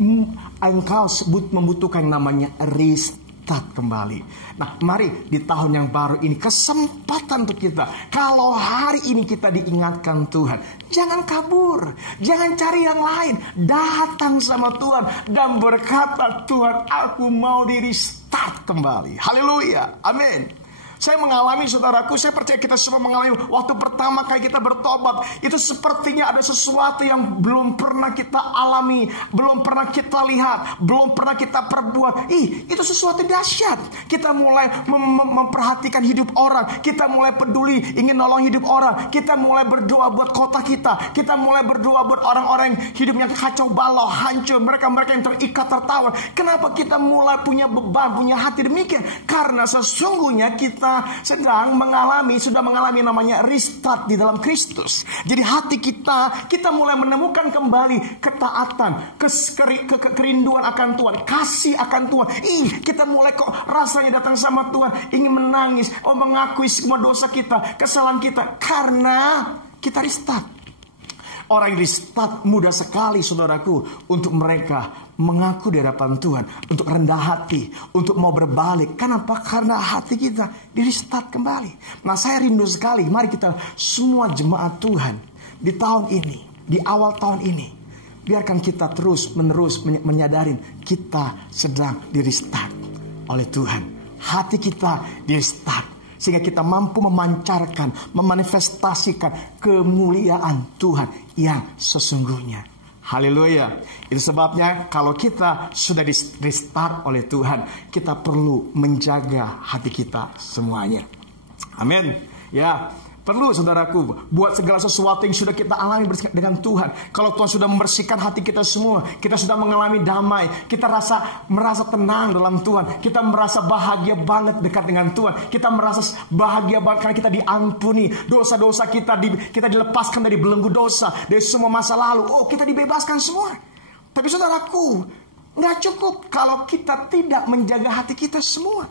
Engkau membutuhkan namanya restart kembali. Nah, mari di tahun yang baru ini kesempatan untuk kita. Kalau hari ini kita diingatkan Tuhan, jangan kabur, jangan cari yang lain. Datang sama Tuhan dan berkata, Tuhan, aku mau di-restart kembali. Haleluya, amin. Saya mengalami, saudaraku, saya percaya kita semua mengalami waktu pertama kali kita bertobat. Itu sepertinya ada sesuatu yang belum pernah kita alami, belum pernah kita lihat, belum pernah kita perbuat. Itu sesuatu dahsyat. Kita mulai memperhatikan hidup orang. Kita mulai peduli, ingin nolong hidup orang. Kita mulai berdoa buat kota kita. Kita mulai berdoa buat orang-orang yang hidupnya kacau balau, hancur. Mereka-mereka yang terikat, tertawan. Kenapa kita mulai punya beban, punya hati demikian? Karena sesungguhnya kita sudah mengalami namanya restart di dalam Kristus. Jadi hati kita mulai menemukan kembali ketaatan, kerinduan akan Tuhan, kasih akan Tuhan. Kita mulai kok rasanya datang sama Tuhan, ingin menangis, mengakui semua dosa kita, kesalahan kita, karena kita restart. Orang yang restart mudah sekali, saudaraku, untuk mereka mengaku di hadapan Tuhan, untuk rendah hati, untuk mau berbalik. Kenapa? Karena hati kita di restart kembali. Nah, saya rindu sekali, mari kita semua jemaat Tuhan di tahun ini, di awal tahun ini, biarkan kita terus-menerus menyadarin kita sedang di restart oleh Tuhan. Hati kita di restart, sehingga kita mampu memancarkan, memanifestasikan kemuliaan Tuhan yang sesungguhnya. Haleluya. Itu sebabnya kalau kita sudah di restart oleh Tuhan, kita perlu menjaga hati kita semuanya. Amin. Ya, Perlu saudaraku, buat segala sesuatu yang sudah kita alami dengan Tuhan. Kalau Tuhan sudah membersihkan hati kita semua, kita sudah mengalami damai, kita merasa tenang dalam Tuhan, kita merasa bahagia banget dekat dengan Tuhan, kita merasa bahagia banget karena kita diampuni, dosa-dosa kita dilepaskan dari belenggu dosa, dari semua masa lalu. Oh, kita dibebaskan semua. Tapi saudaraku, nggak cukup kalau kita tidak menjaga hati kita semua.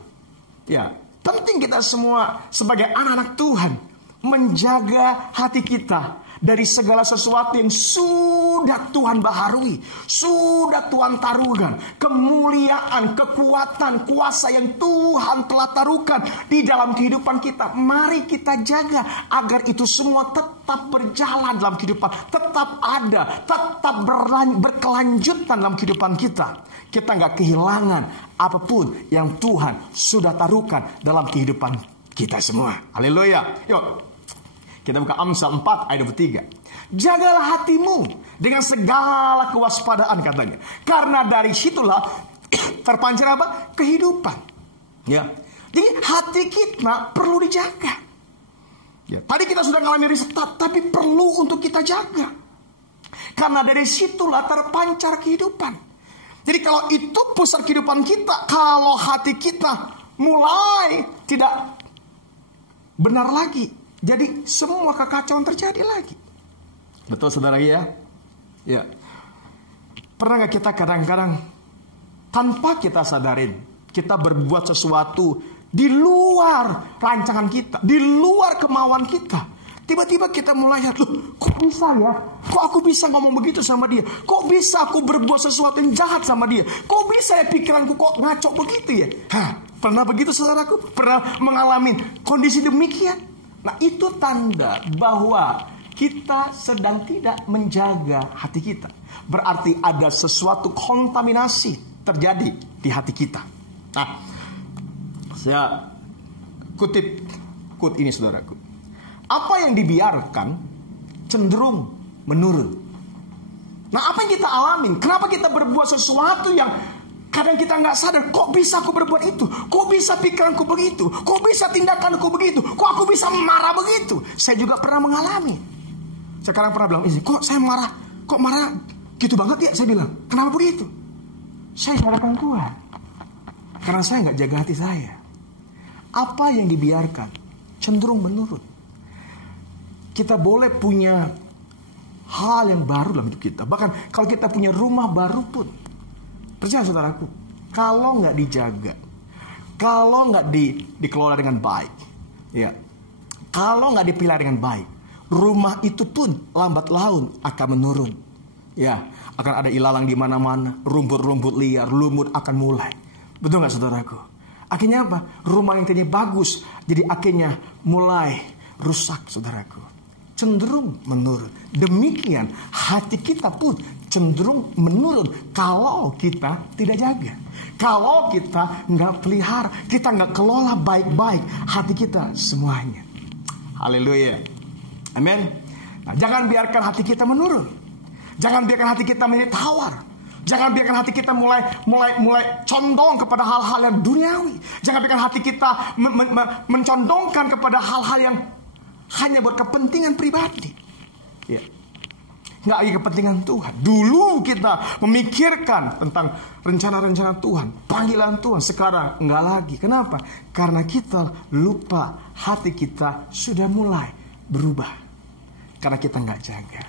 Ya, penting kita semua sebagai anak-anak Tuhan menjaga hati kita dari segala sesuatu yang sudah Tuhan baharui, sudah Tuhan taruhkan, kemuliaan, kekuatan, kuasa yang Tuhan telah taruhkan di dalam kehidupan kita. Mari kita jaga agar itu semua tetap berjalan dalam kehidupan, tetap ada, tetap berkelanjutan dalam kehidupan kita. Kita nggak kehilangan apapun yang Tuhan sudah taruhkan dalam kehidupan kita semua. Haleluya. Yuk, kita buka Amsal 4 ayat 23. Jagalah hatimu dengan segala kewaspadaan, katanya, karena dari situlah terpancar apa? Kehidupan. Ya. Jadi hati kita perlu dijaga. Ya. Tadi kita sudah mengalami riset, tapi perlu untuk kita jaga. Karena dari situlah terpancar kehidupan. Jadi kalau itu pusat kehidupan kita, kalau hati kita mulai tidak benar lagi, jadi semua kekacauan terjadi lagi. Betul saudara ya? Ya. Pernah gak kita kadang-kadang tanpa kita sadarin, kita berbuat sesuatu di luar rancangan kita, di luar kemauan kita. Tiba-tiba kita mulai lihat, loh, kok bisa ya? Kok aku bisa ngomong begitu sama dia? Kok bisa aku berbuat sesuatu yang jahat sama dia? Kok bisa ya pikiranku kok ngaco begitu ya? Pernah begitu saudaraku? Pernah mengalami kondisi demikian? Nah, itu tanda bahwa kita sedang tidak menjaga hati kita. Berarti ada sesuatu kontaminasi terjadi di hati kita. Nah, saya kutip ini saudaraku. Apa yang dibiarkan cenderung menurun. Nah, apa yang kita alamin? Kenapa kita berbuat sesuatu yang kadang kita nggak sadar? Kok bisa aku berbuat itu? Kok bisa pikiranku begitu? Kok bisa tindakanku begitu? Kok aku bisa marah begitu? Saya juga pernah mengalami. Sekarang pernah bilang, kok saya marah? Kok marah gitu banget ya? Saya bilang, kenapa begitu? Saya salahkan Tuhan. Karena saya nggak jaga hati saya. Apa yang dibiarkan cenderung menurun. Kita boleh punya hal yang baru dalam hidup kita. Bahkan kalau kita punya rumah baru pun, percaya saudaraku, kalau nggak dijaga, kalau nggak dikelola dengan baik, ya, kalau nggak dipelihara dengan baik, rumah itu pun lambat laun akan menurun. Ya, akan ada ilalang di mana-mana, rumput-rumput liar, lumut akan mulai. Betul nggak saudaraku? Akhirnya apa? Rumah yang tadinya bagus, jadi akhirnya mulai rusak, saudaraku. Cenderung menurun. Demikian hati kita pun cenderung menurun kalau kita tidak jaga. Kalau kita nggak pelihara, kita nggak kelola baik-baik hati kita semuanya. Haleluya. Amin. Nah, jangan biarkan hati kita menurun. Jangan biarkan hati kita menjadi tawar. Jangan biarkan hati kita mulai condong kepada hal-hal yang duniawi. Jangan biarkan hati kita mencondongkan kepada hal-hal yang hanya buat kepentingan pribadi. Ya. Nggak lagi kepentingan Tuhan. Dulu kita memikirkan tentang rencana-rencana Tuhan, panggilan Tuhan. Sekarang nggak lagi. Kenapa? Karena kita lupa hati kita sudah mulai berubah. Karena kita nggak jaga.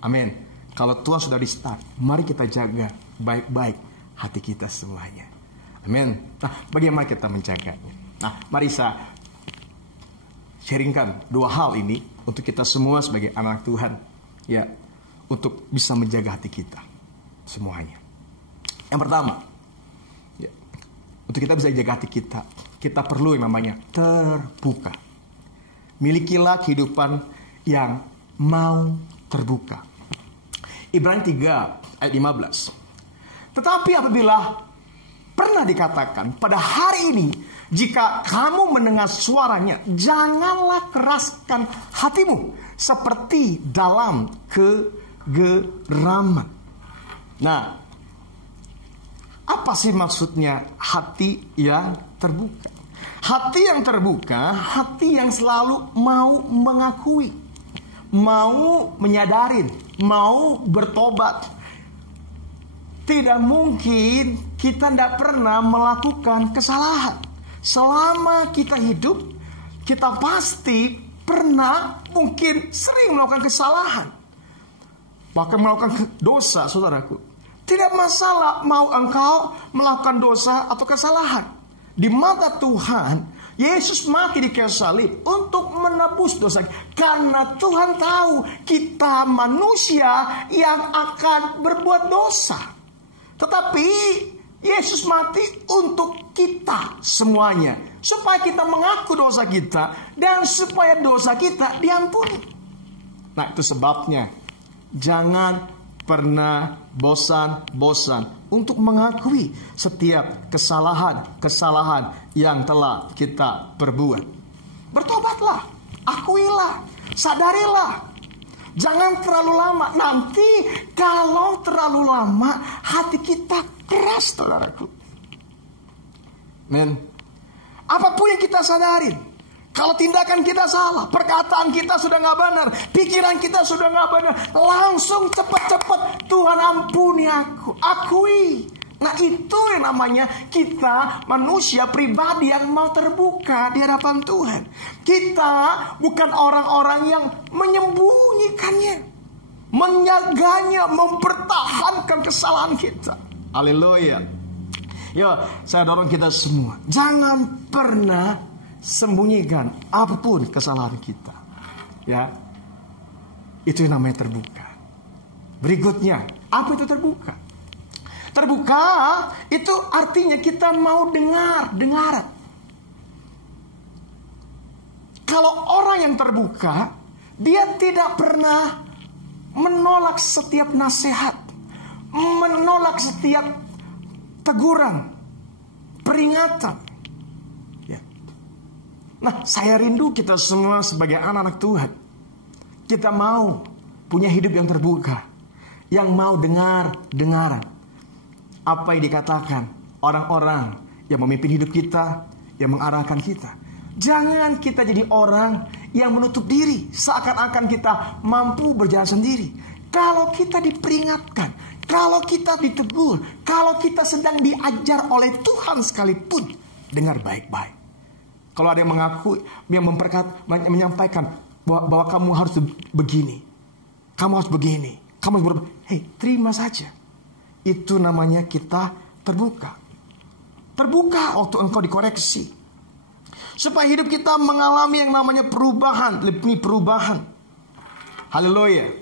Amin. Kalau Tuhan sudah di-start, mari kita jaga baik-baik hati kita semuanya. Amin. Nah, bagaimana kita menjaganya? Nah, mari saya sharingkan dua hal ini untuk kita semua sebagai anak Tuhan, ya, untuk bisa menjaga hati kita semuanya. Yang pertama, ya, untuk kita bisa jaga hati kita, kita perlu yang namanya terbuka. Milikilah kehidupan yang mau terbuka. Ibrani 3 ayat 15. Tetapi apabila pernah dikatakan pada hari ini, jika kamu mendengar suaranya, janganlah keraskan hatimu seperti dalam kegeraman. Nah, apa sih maksudnya hati yang terbuka? Hati yang terbuka, hati yang selalu mau mengakui, mau menyadarin, mau bertobat. Tidak mungkin kita tidak pernah melakukan kesalahan. Selama kita hidup, kita pasti pernah, mungkin sering melakukan kesalahan. Bahkan melakukan dosa, saudaraku. Tidak masalah mau engkau melakukan dosa atau kesalahan. Di mata Tuhan, Yesus mati di kayu salib untuk menebus dosa. Karena Tuhan tahu kita manusia yang akan berbuat dosa. Tetapi Yesus mati untuk kita semuanya. Supaya kita mengaku dosa kita dan supaya dosa kita diampuni. Nah, itu sebabnya jangan pernah bosan-bosan untuk mengakui setiap kesalahan-kesalahan yang telah kita perbuat. Bertobatlah, akuilah, sadarilah. Jangan terlalu lama. Nanti kalau terlalu lama, hati kita keras, saudaraku. Men, apapun yang kita sadarin, kalau tindakan kita salah, perkataan kita sudah gak benar, pikiran kita sudah gak benar, langsung cepat-cepat, Tuhan ampuni aku, akui. Nah, itu yang namanya kita manusia pribadi yang mau terbuka di hadapan Tuhan. Kita bukan orang-orang yang menyembunyikannya, menjaganya, mempertahankan kesalahan kita. Haleluya. Ya, saya dorong kita semua, jangan pernah sembunyikan apapun kesalahan kita. Ya, itu yang namanya terbuka. Berikutnya, apa itu terbuka? Terbuka itu artinya kita mau dengar. Kalau orang yang terbuka, dia tidak pernah menolak setiap nasihat, menolak setiap teguran, peringatan. Nah, saya rindu kita semua sebagai anak-anak Tuhan, kita mau punya hidup yang terbuka, yang mau dengaran apa yang dikatakan orang-orang yang memimpin hidup kita, yang mengarahkan kita. Jangan kita jadi orang yang menutup diri, seakan-akan kita mampu berjalan sendiri. Kalau kita diperingatkan, kalau kita ditegur, kalau kita sedang diajar oleh Tuhan sekalipun, dengar baik-baik. Kalau ada yang mengaku, yang menyampaikan bahwa kamu harus begini, kamu harus begini, kamu harus berbuat, terima saja. Itu namanya kita terbuka. Terbuka waktu engkau dikoreksi. Supaya hidup kita mengalami yang namanya perubahan, lebih perubahan. Haleluya.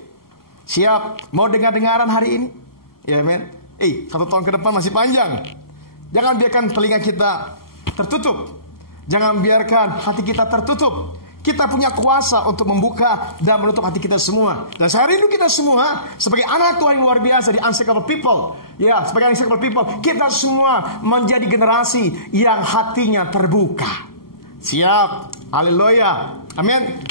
Siap? Mau dengar-dengaran hari ini? Ya, men. 1 tahun ke depan masih panjang. Jangan biarkan telinga kita tertutup. Jangan biarkan hati kita tertutup. Kita punya kuasa untuk membuka dan menutup hati kita semua. Dan saya rindu kita semua sebagai anak Tuhan yang luar biasa di Unshakable People. Ya, sebagai Unshakable People, kita semua menjadi generasi yang hatinya terbuka. Siap? Haleluya. Amin.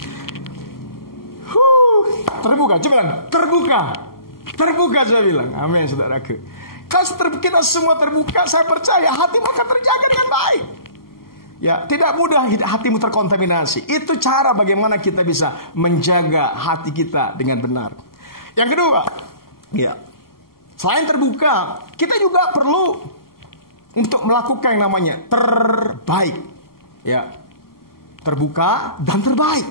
Terbuka, coba bilang terbuka. Terbuka, saya bilang. Amin, saudaraku. Kalau kita semua terbuka, saya percaya hatimu akan terjaga dengan baik. Ya, tidak mudah hatimu terkontaminasi. Itu cara bagaimana kita bisa menjaga hati kita dengan benar. Yang kedua, ya, selain terbuka, kita juga perlu untuk melakukan yang namanya terbaik. Ya, terbuka dan terbaik.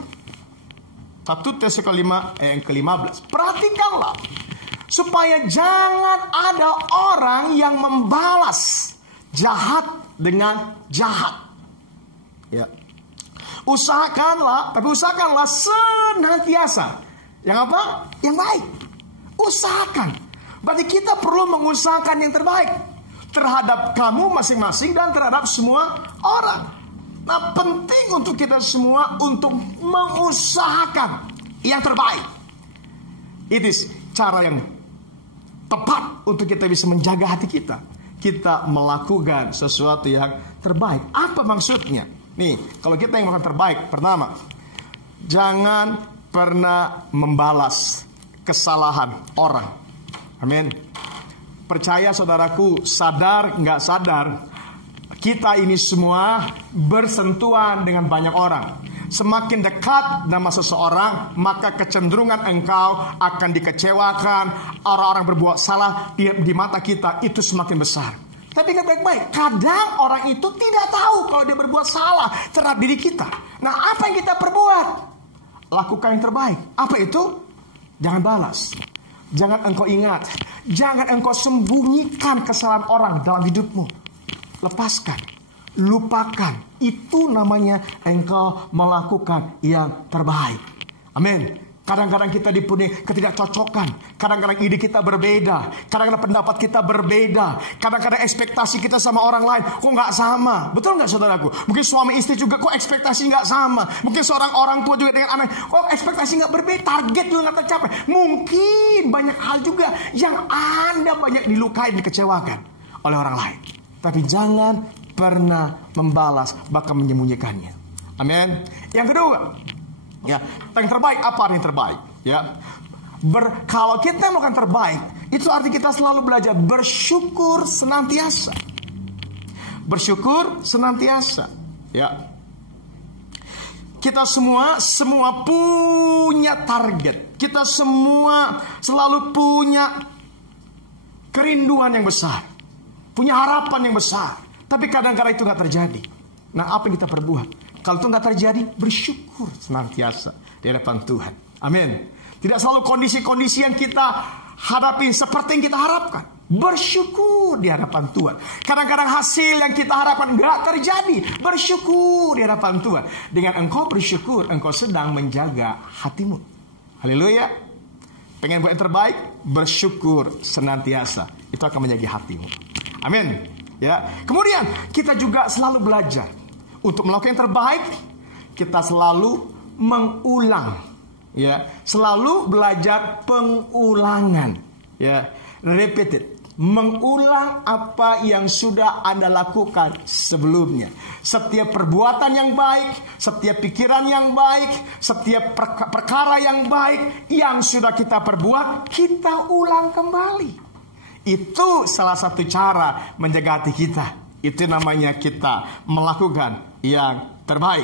1 Tesalonika 5 yang ke-15. Perhatikanlah supaya jangan ada orang yang membalas jahat dengan jahat. Ya. Usahakanlah senantiasa yang apa? Yang baik. Usahakan. Berarti kita perlu mengusahakan yang terbaik terhadap kamu masing-masing dan terhadap semua orang. Nah, penting untuk kita semua untuk mengusahakan yang terbaik. Itu cara yang tepat untuk kita bisa menjaga hati kita. Kita melakukan sesuatu yang terbaik. Apa maksudnya? Nih, kalau kita yang melakukan terbaik, pertama, jangan pernah membalas kesalahan orang. Amin. Percaya saudaraku, sadar nggak sadar, kita ini semua bersentuhan dengan banyak orang. Semakin dekat nama seseorang, maka kecenderungan engkau akan dikecewakan. Orang-orang berbuat salah di mata kita itu semakin besar. Tapi ingat baik-baik, kadang orang itu tidak tahu kalau dia berbuat salah terhadap diri kita. Nah, apa yang kita perbuat? Lakukan yang terbaik. Apa itu? Jangan balas. Jangan engkau ingat. Jangan engkau sembunyikan kesalahan orang dalam hidupmu. Lepaskan. Lupakan. Itu namanya engkau melakukan yang terbaik. Amin. Kadang-kadang kita dipenuhi ketidakcocokan. Kadang-kadang ide kita berbeda. Kadang-kadang pendapat kita berbeda. Kadang-kadang ekspektasi kita sama orang lain kok nggak sama. Betul nggak saudaraku? Mungkin suami istri juga kok ekspektasi nggak sama. Mungkin seorang orang tua juga dengan anak kok ekspektasi nggak berbeda. Target juga nggak tercapai. Mungkin banyak hal juga yang Anda banyak dilukai dan dikecewakan oleh orang lain. Tapi jangan pernah membalas, bahkan menyembunyikannya. Amin. Yang kedua, ya, yang terbaik apa yang terbaik? Ya, kalau kita melakukan terbaik, itu arti kita selalu belajar bersyukur senantiasa. Bersyukur senantiasa. Ya, kita semua punya target. Kita semua selalu punya kerinduan yang besar, punya harapan yang besar. Tapi kadang-kadang itu gak terjadi. Nah, apa yang kita perbuat? Kalau itu gak terjadi, bersyukur senantiasa di hadapan Tuhan. Amin. Tidak selalu kondisi-kondisi yang kita hadapi seperti yang kita harapkan. Bersyukur di hadapan Tuhan. Kadang-kadang hasil yang kita harapkan gak terjadi. Bersyukur di hadapan Tuhan. Dengan engkau bersyukur, engkau sedang menjaga hatimu. Haleluya. Pengen buat yang terbaik? Bersyukur senantiasa. Itu akan menjaga hatimu. Amin. Ya, kemudian kita juga selalu belajar untuk melakukan yang terbaik. Kita selalu mengulang, ya, selalu belajar pengulangan, ya, repeated, mengulang apa yang sudah Anda lakukan sebelumnya. Setiap perbuatan yang baik, setiap pikiran yang baik, setiap perkara yang baik yang sudah kita perbuat, kita ulang kembali. Itu salah satu cara menjaga hati kita. Itu namanya kita melakukan yang terbaik.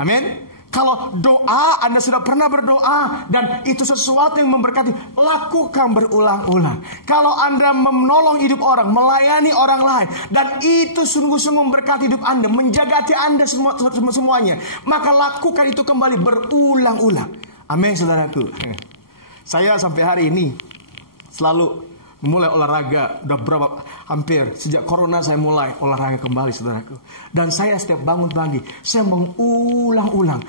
Amin. Kalau doa, Anda sudah pernah berdoa dan itu sesuatu yang memberkati, lakukan berulang-ulang. Kalau Anda menolong hidup orang, melayani orang lain, dan itu sungguh-sungguh memberkati hidup Anda, menjaga hati Anda semuanya, maka lakukan itu kembali berulang-ulang. Amin, saudaraku. Saya sampai hari ini selalu mulai olahraga. Udah hampir sejak corona saya mulai olahraga kembali, saudaraku. Dan saya setiap bangun pagi, saya mengulang-ulang.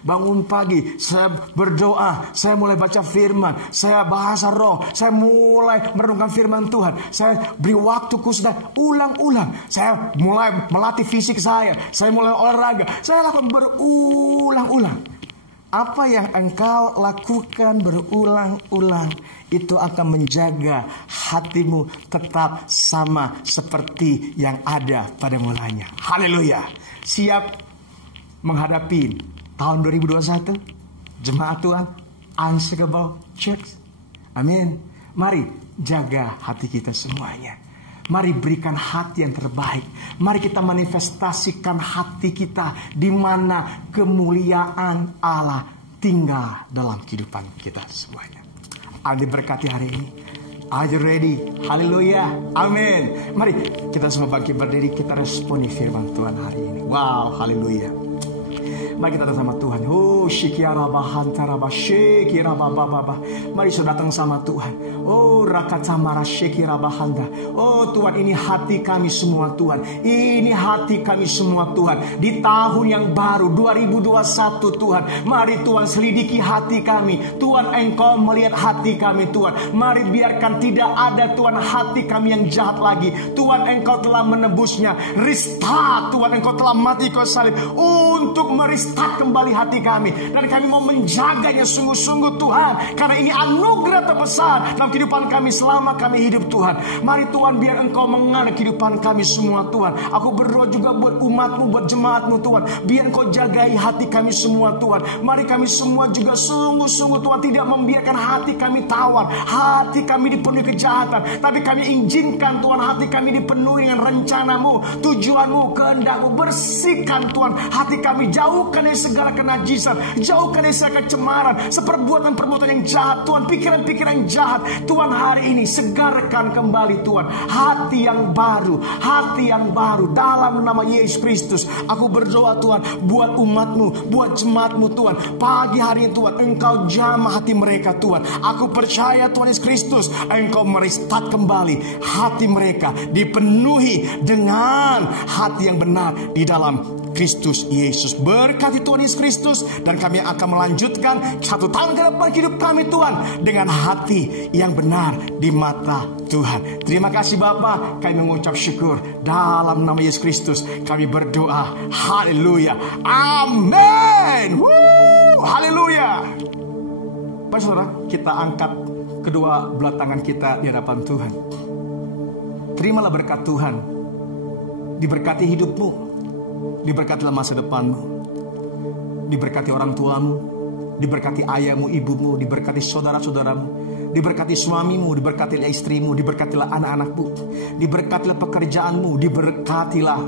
Bangun pagi, saya berdoa, saya mulai baca firman, saya bahasa roh, saya mulai merenungkan firman Tuhan. Saya beri waktu khusus dan ulang-ulang. Saya mulai melatih fisik saya mulai olahraga. Saya lakukan berulang-ulang. Apa yang engkau lakukan berulang-ulang, itu akan menjaga hatimu tetap sama seperti yang ada pada mulanya. Haleluya. Siap menghadapi tahun 2021? Jemaat Tuhan, Unshakable Church. Amin. Mari jaga hati kita semuanya. Mari berikan hati yang terbaik. Mari kita manifestasikan hati kita di mana kemuliaan Allah tinggal dalam kehidupan kita semuanya. Anda berkati hari ini. Are you ready? Haleluya. Amin. Mari kita semua bangkit berdiri. Kita responi firman Tuhan hari ini. Wow, haleluya. Mari kita datang sama Tuhan. Oh, mari sudah datang sama Tuhan. Oh, rakacamara shekirabahanda. Oh Tuhan, ini hati kami semua Tuhan. Ini hati kami semua Tuhan. Di tahun yang baru 2021 Tuhan, mari Tuhan selidiki hati kami. Tuhan, Engkau melihat hati kami Tuhan. Mari biarkan tidak ada Tuhan hati kami yang jahat lagi. Tuhan, Engkau telah menebusnya. Restart Tuhan, Engkau telah mati kau salib untuk merestart kembali hati kami. Dan kami mau menjaganya sungguh-sungguh Tuhan, karena ini anugerah terbesar dalam kehidupan kami kami selama kami hidup Tuhan. Mari Tuhan, biar Engkau mengalir kehidupan kami semua Tuhan. Aku berdoa juga buat umat-Mu, buat jemaat-Mu Tuhan. Biar Engkau jagai hati kami semua Tuhan. Mari kami semua juga sungguh-sungguh Tuhan tidak membiarkan hati kami tawar, hati kami dipenuhi kejahatan. Tapi kami izinkan Tuhan hati kami dipenuhi dengan rencana-Mu, tujuan-Mu, kehendak-Mu. Bersihkan Tuhan hati kami, jauhkan dari segala kenajisan, jauhkan dari segala kecemaran, seperbuatan-perbuatan yang jahat Tuhan, pikiran-pikiran yang jahat. Tuhan, hari ini segarkan kembali Tuhan hati yang baru, hati yang baru dalam nama Yesus Kristus. Aku berdoa Tuhan buat umat-Mu, buat jemaat-Mu Tuhan. Pagi hari ini Tuhan, Engkau jamah hati mereka Tuhan. Aku percaya Tuhan Yesus Kristus, Engkau merestat kembali hati mereka, dipenuhi dengan hati yang benar di dalam Kristus Yesus. Berkati Tuhan Yesus Kristus, dan kami akan melanjutkan 1 tahun ke depan hidup kami Tuhan dengan hati yang benar di mata Tuhan. Terima kasih Bapa, kami mengucap syukur dalam nama Yesus Kristus. Kami berdoa, haleluya, amin. Haleluya. Baik saudara, kita angkat kedua belah tangan kita di hadapan Tuhan. Terimalah berkat Tuhan. Diberkati hidupmu, diberkatilah masa depanmu, diberkati orang tuamu, diberkati ayahmu, ibumu, diberkati saudara-saudaramu, diberkati suamimu, diberkatilah istrimu, diberkatilah anak-anakmu, diberkatilah pekerjaanmu, diberkatilah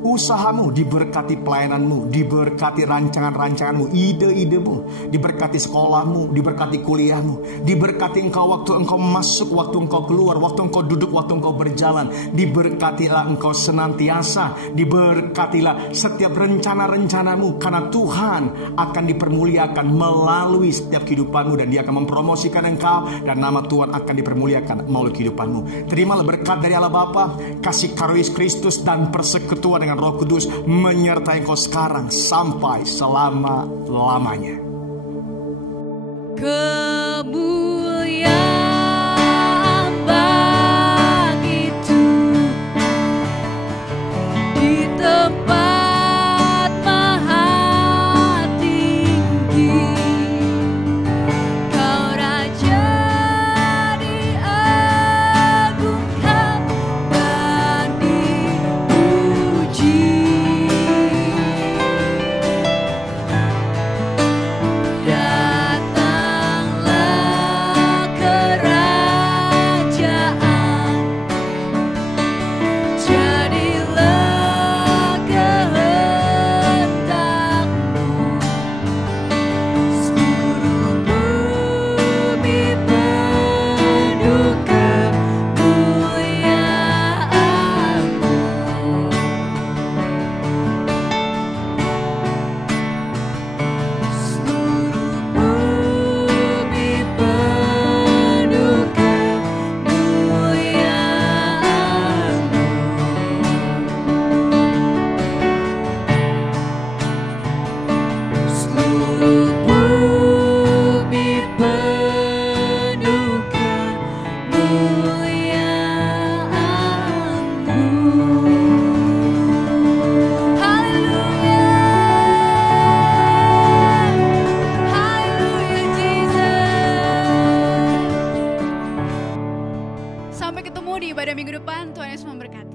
usahamu, diberkati pelayananmu, diberkati rancangan-rancanganmu, ide-idemu, diberkati sekolahmu, diberkati kuliahmu, diberkati engkau waktu engkau masuk, waktu engkau keluar, waktu engkau duduk, waktu engkau berjalan. Diberkatilah engkau senantiasa, diberkatilah setiap rencana-rencanamu, karena Tuhan akan dipermuliakan melalui setiap kehidupanmu, dan Dia akan mempromosikan engkau, dan nama Tuhan akan dipermuliakan melalui kehidupanmu. Terimalah berkat dari Allah Bapa, kasih karunia Kristus dan persekutuan dengan Roh Kudus menyertai engkau sekarang sampai selama-lamanya. Kemuliaan bagi Tuhan di tempat maha tinggi. Kau Raja diagungkan dan dipuji. Datanglah kerajaan, jadilah kehendak-Mu. Seluruh bumi penuh kemuliaan-Mu. Seluruh bumi penuh kemuliaan-Mu. Seluruh bumi penuh kemuliaan-Mu. Haleluya, haleluya Jesus. Sampai ketemu di ibadah minggu depan. Tuhan Yesus memberkati.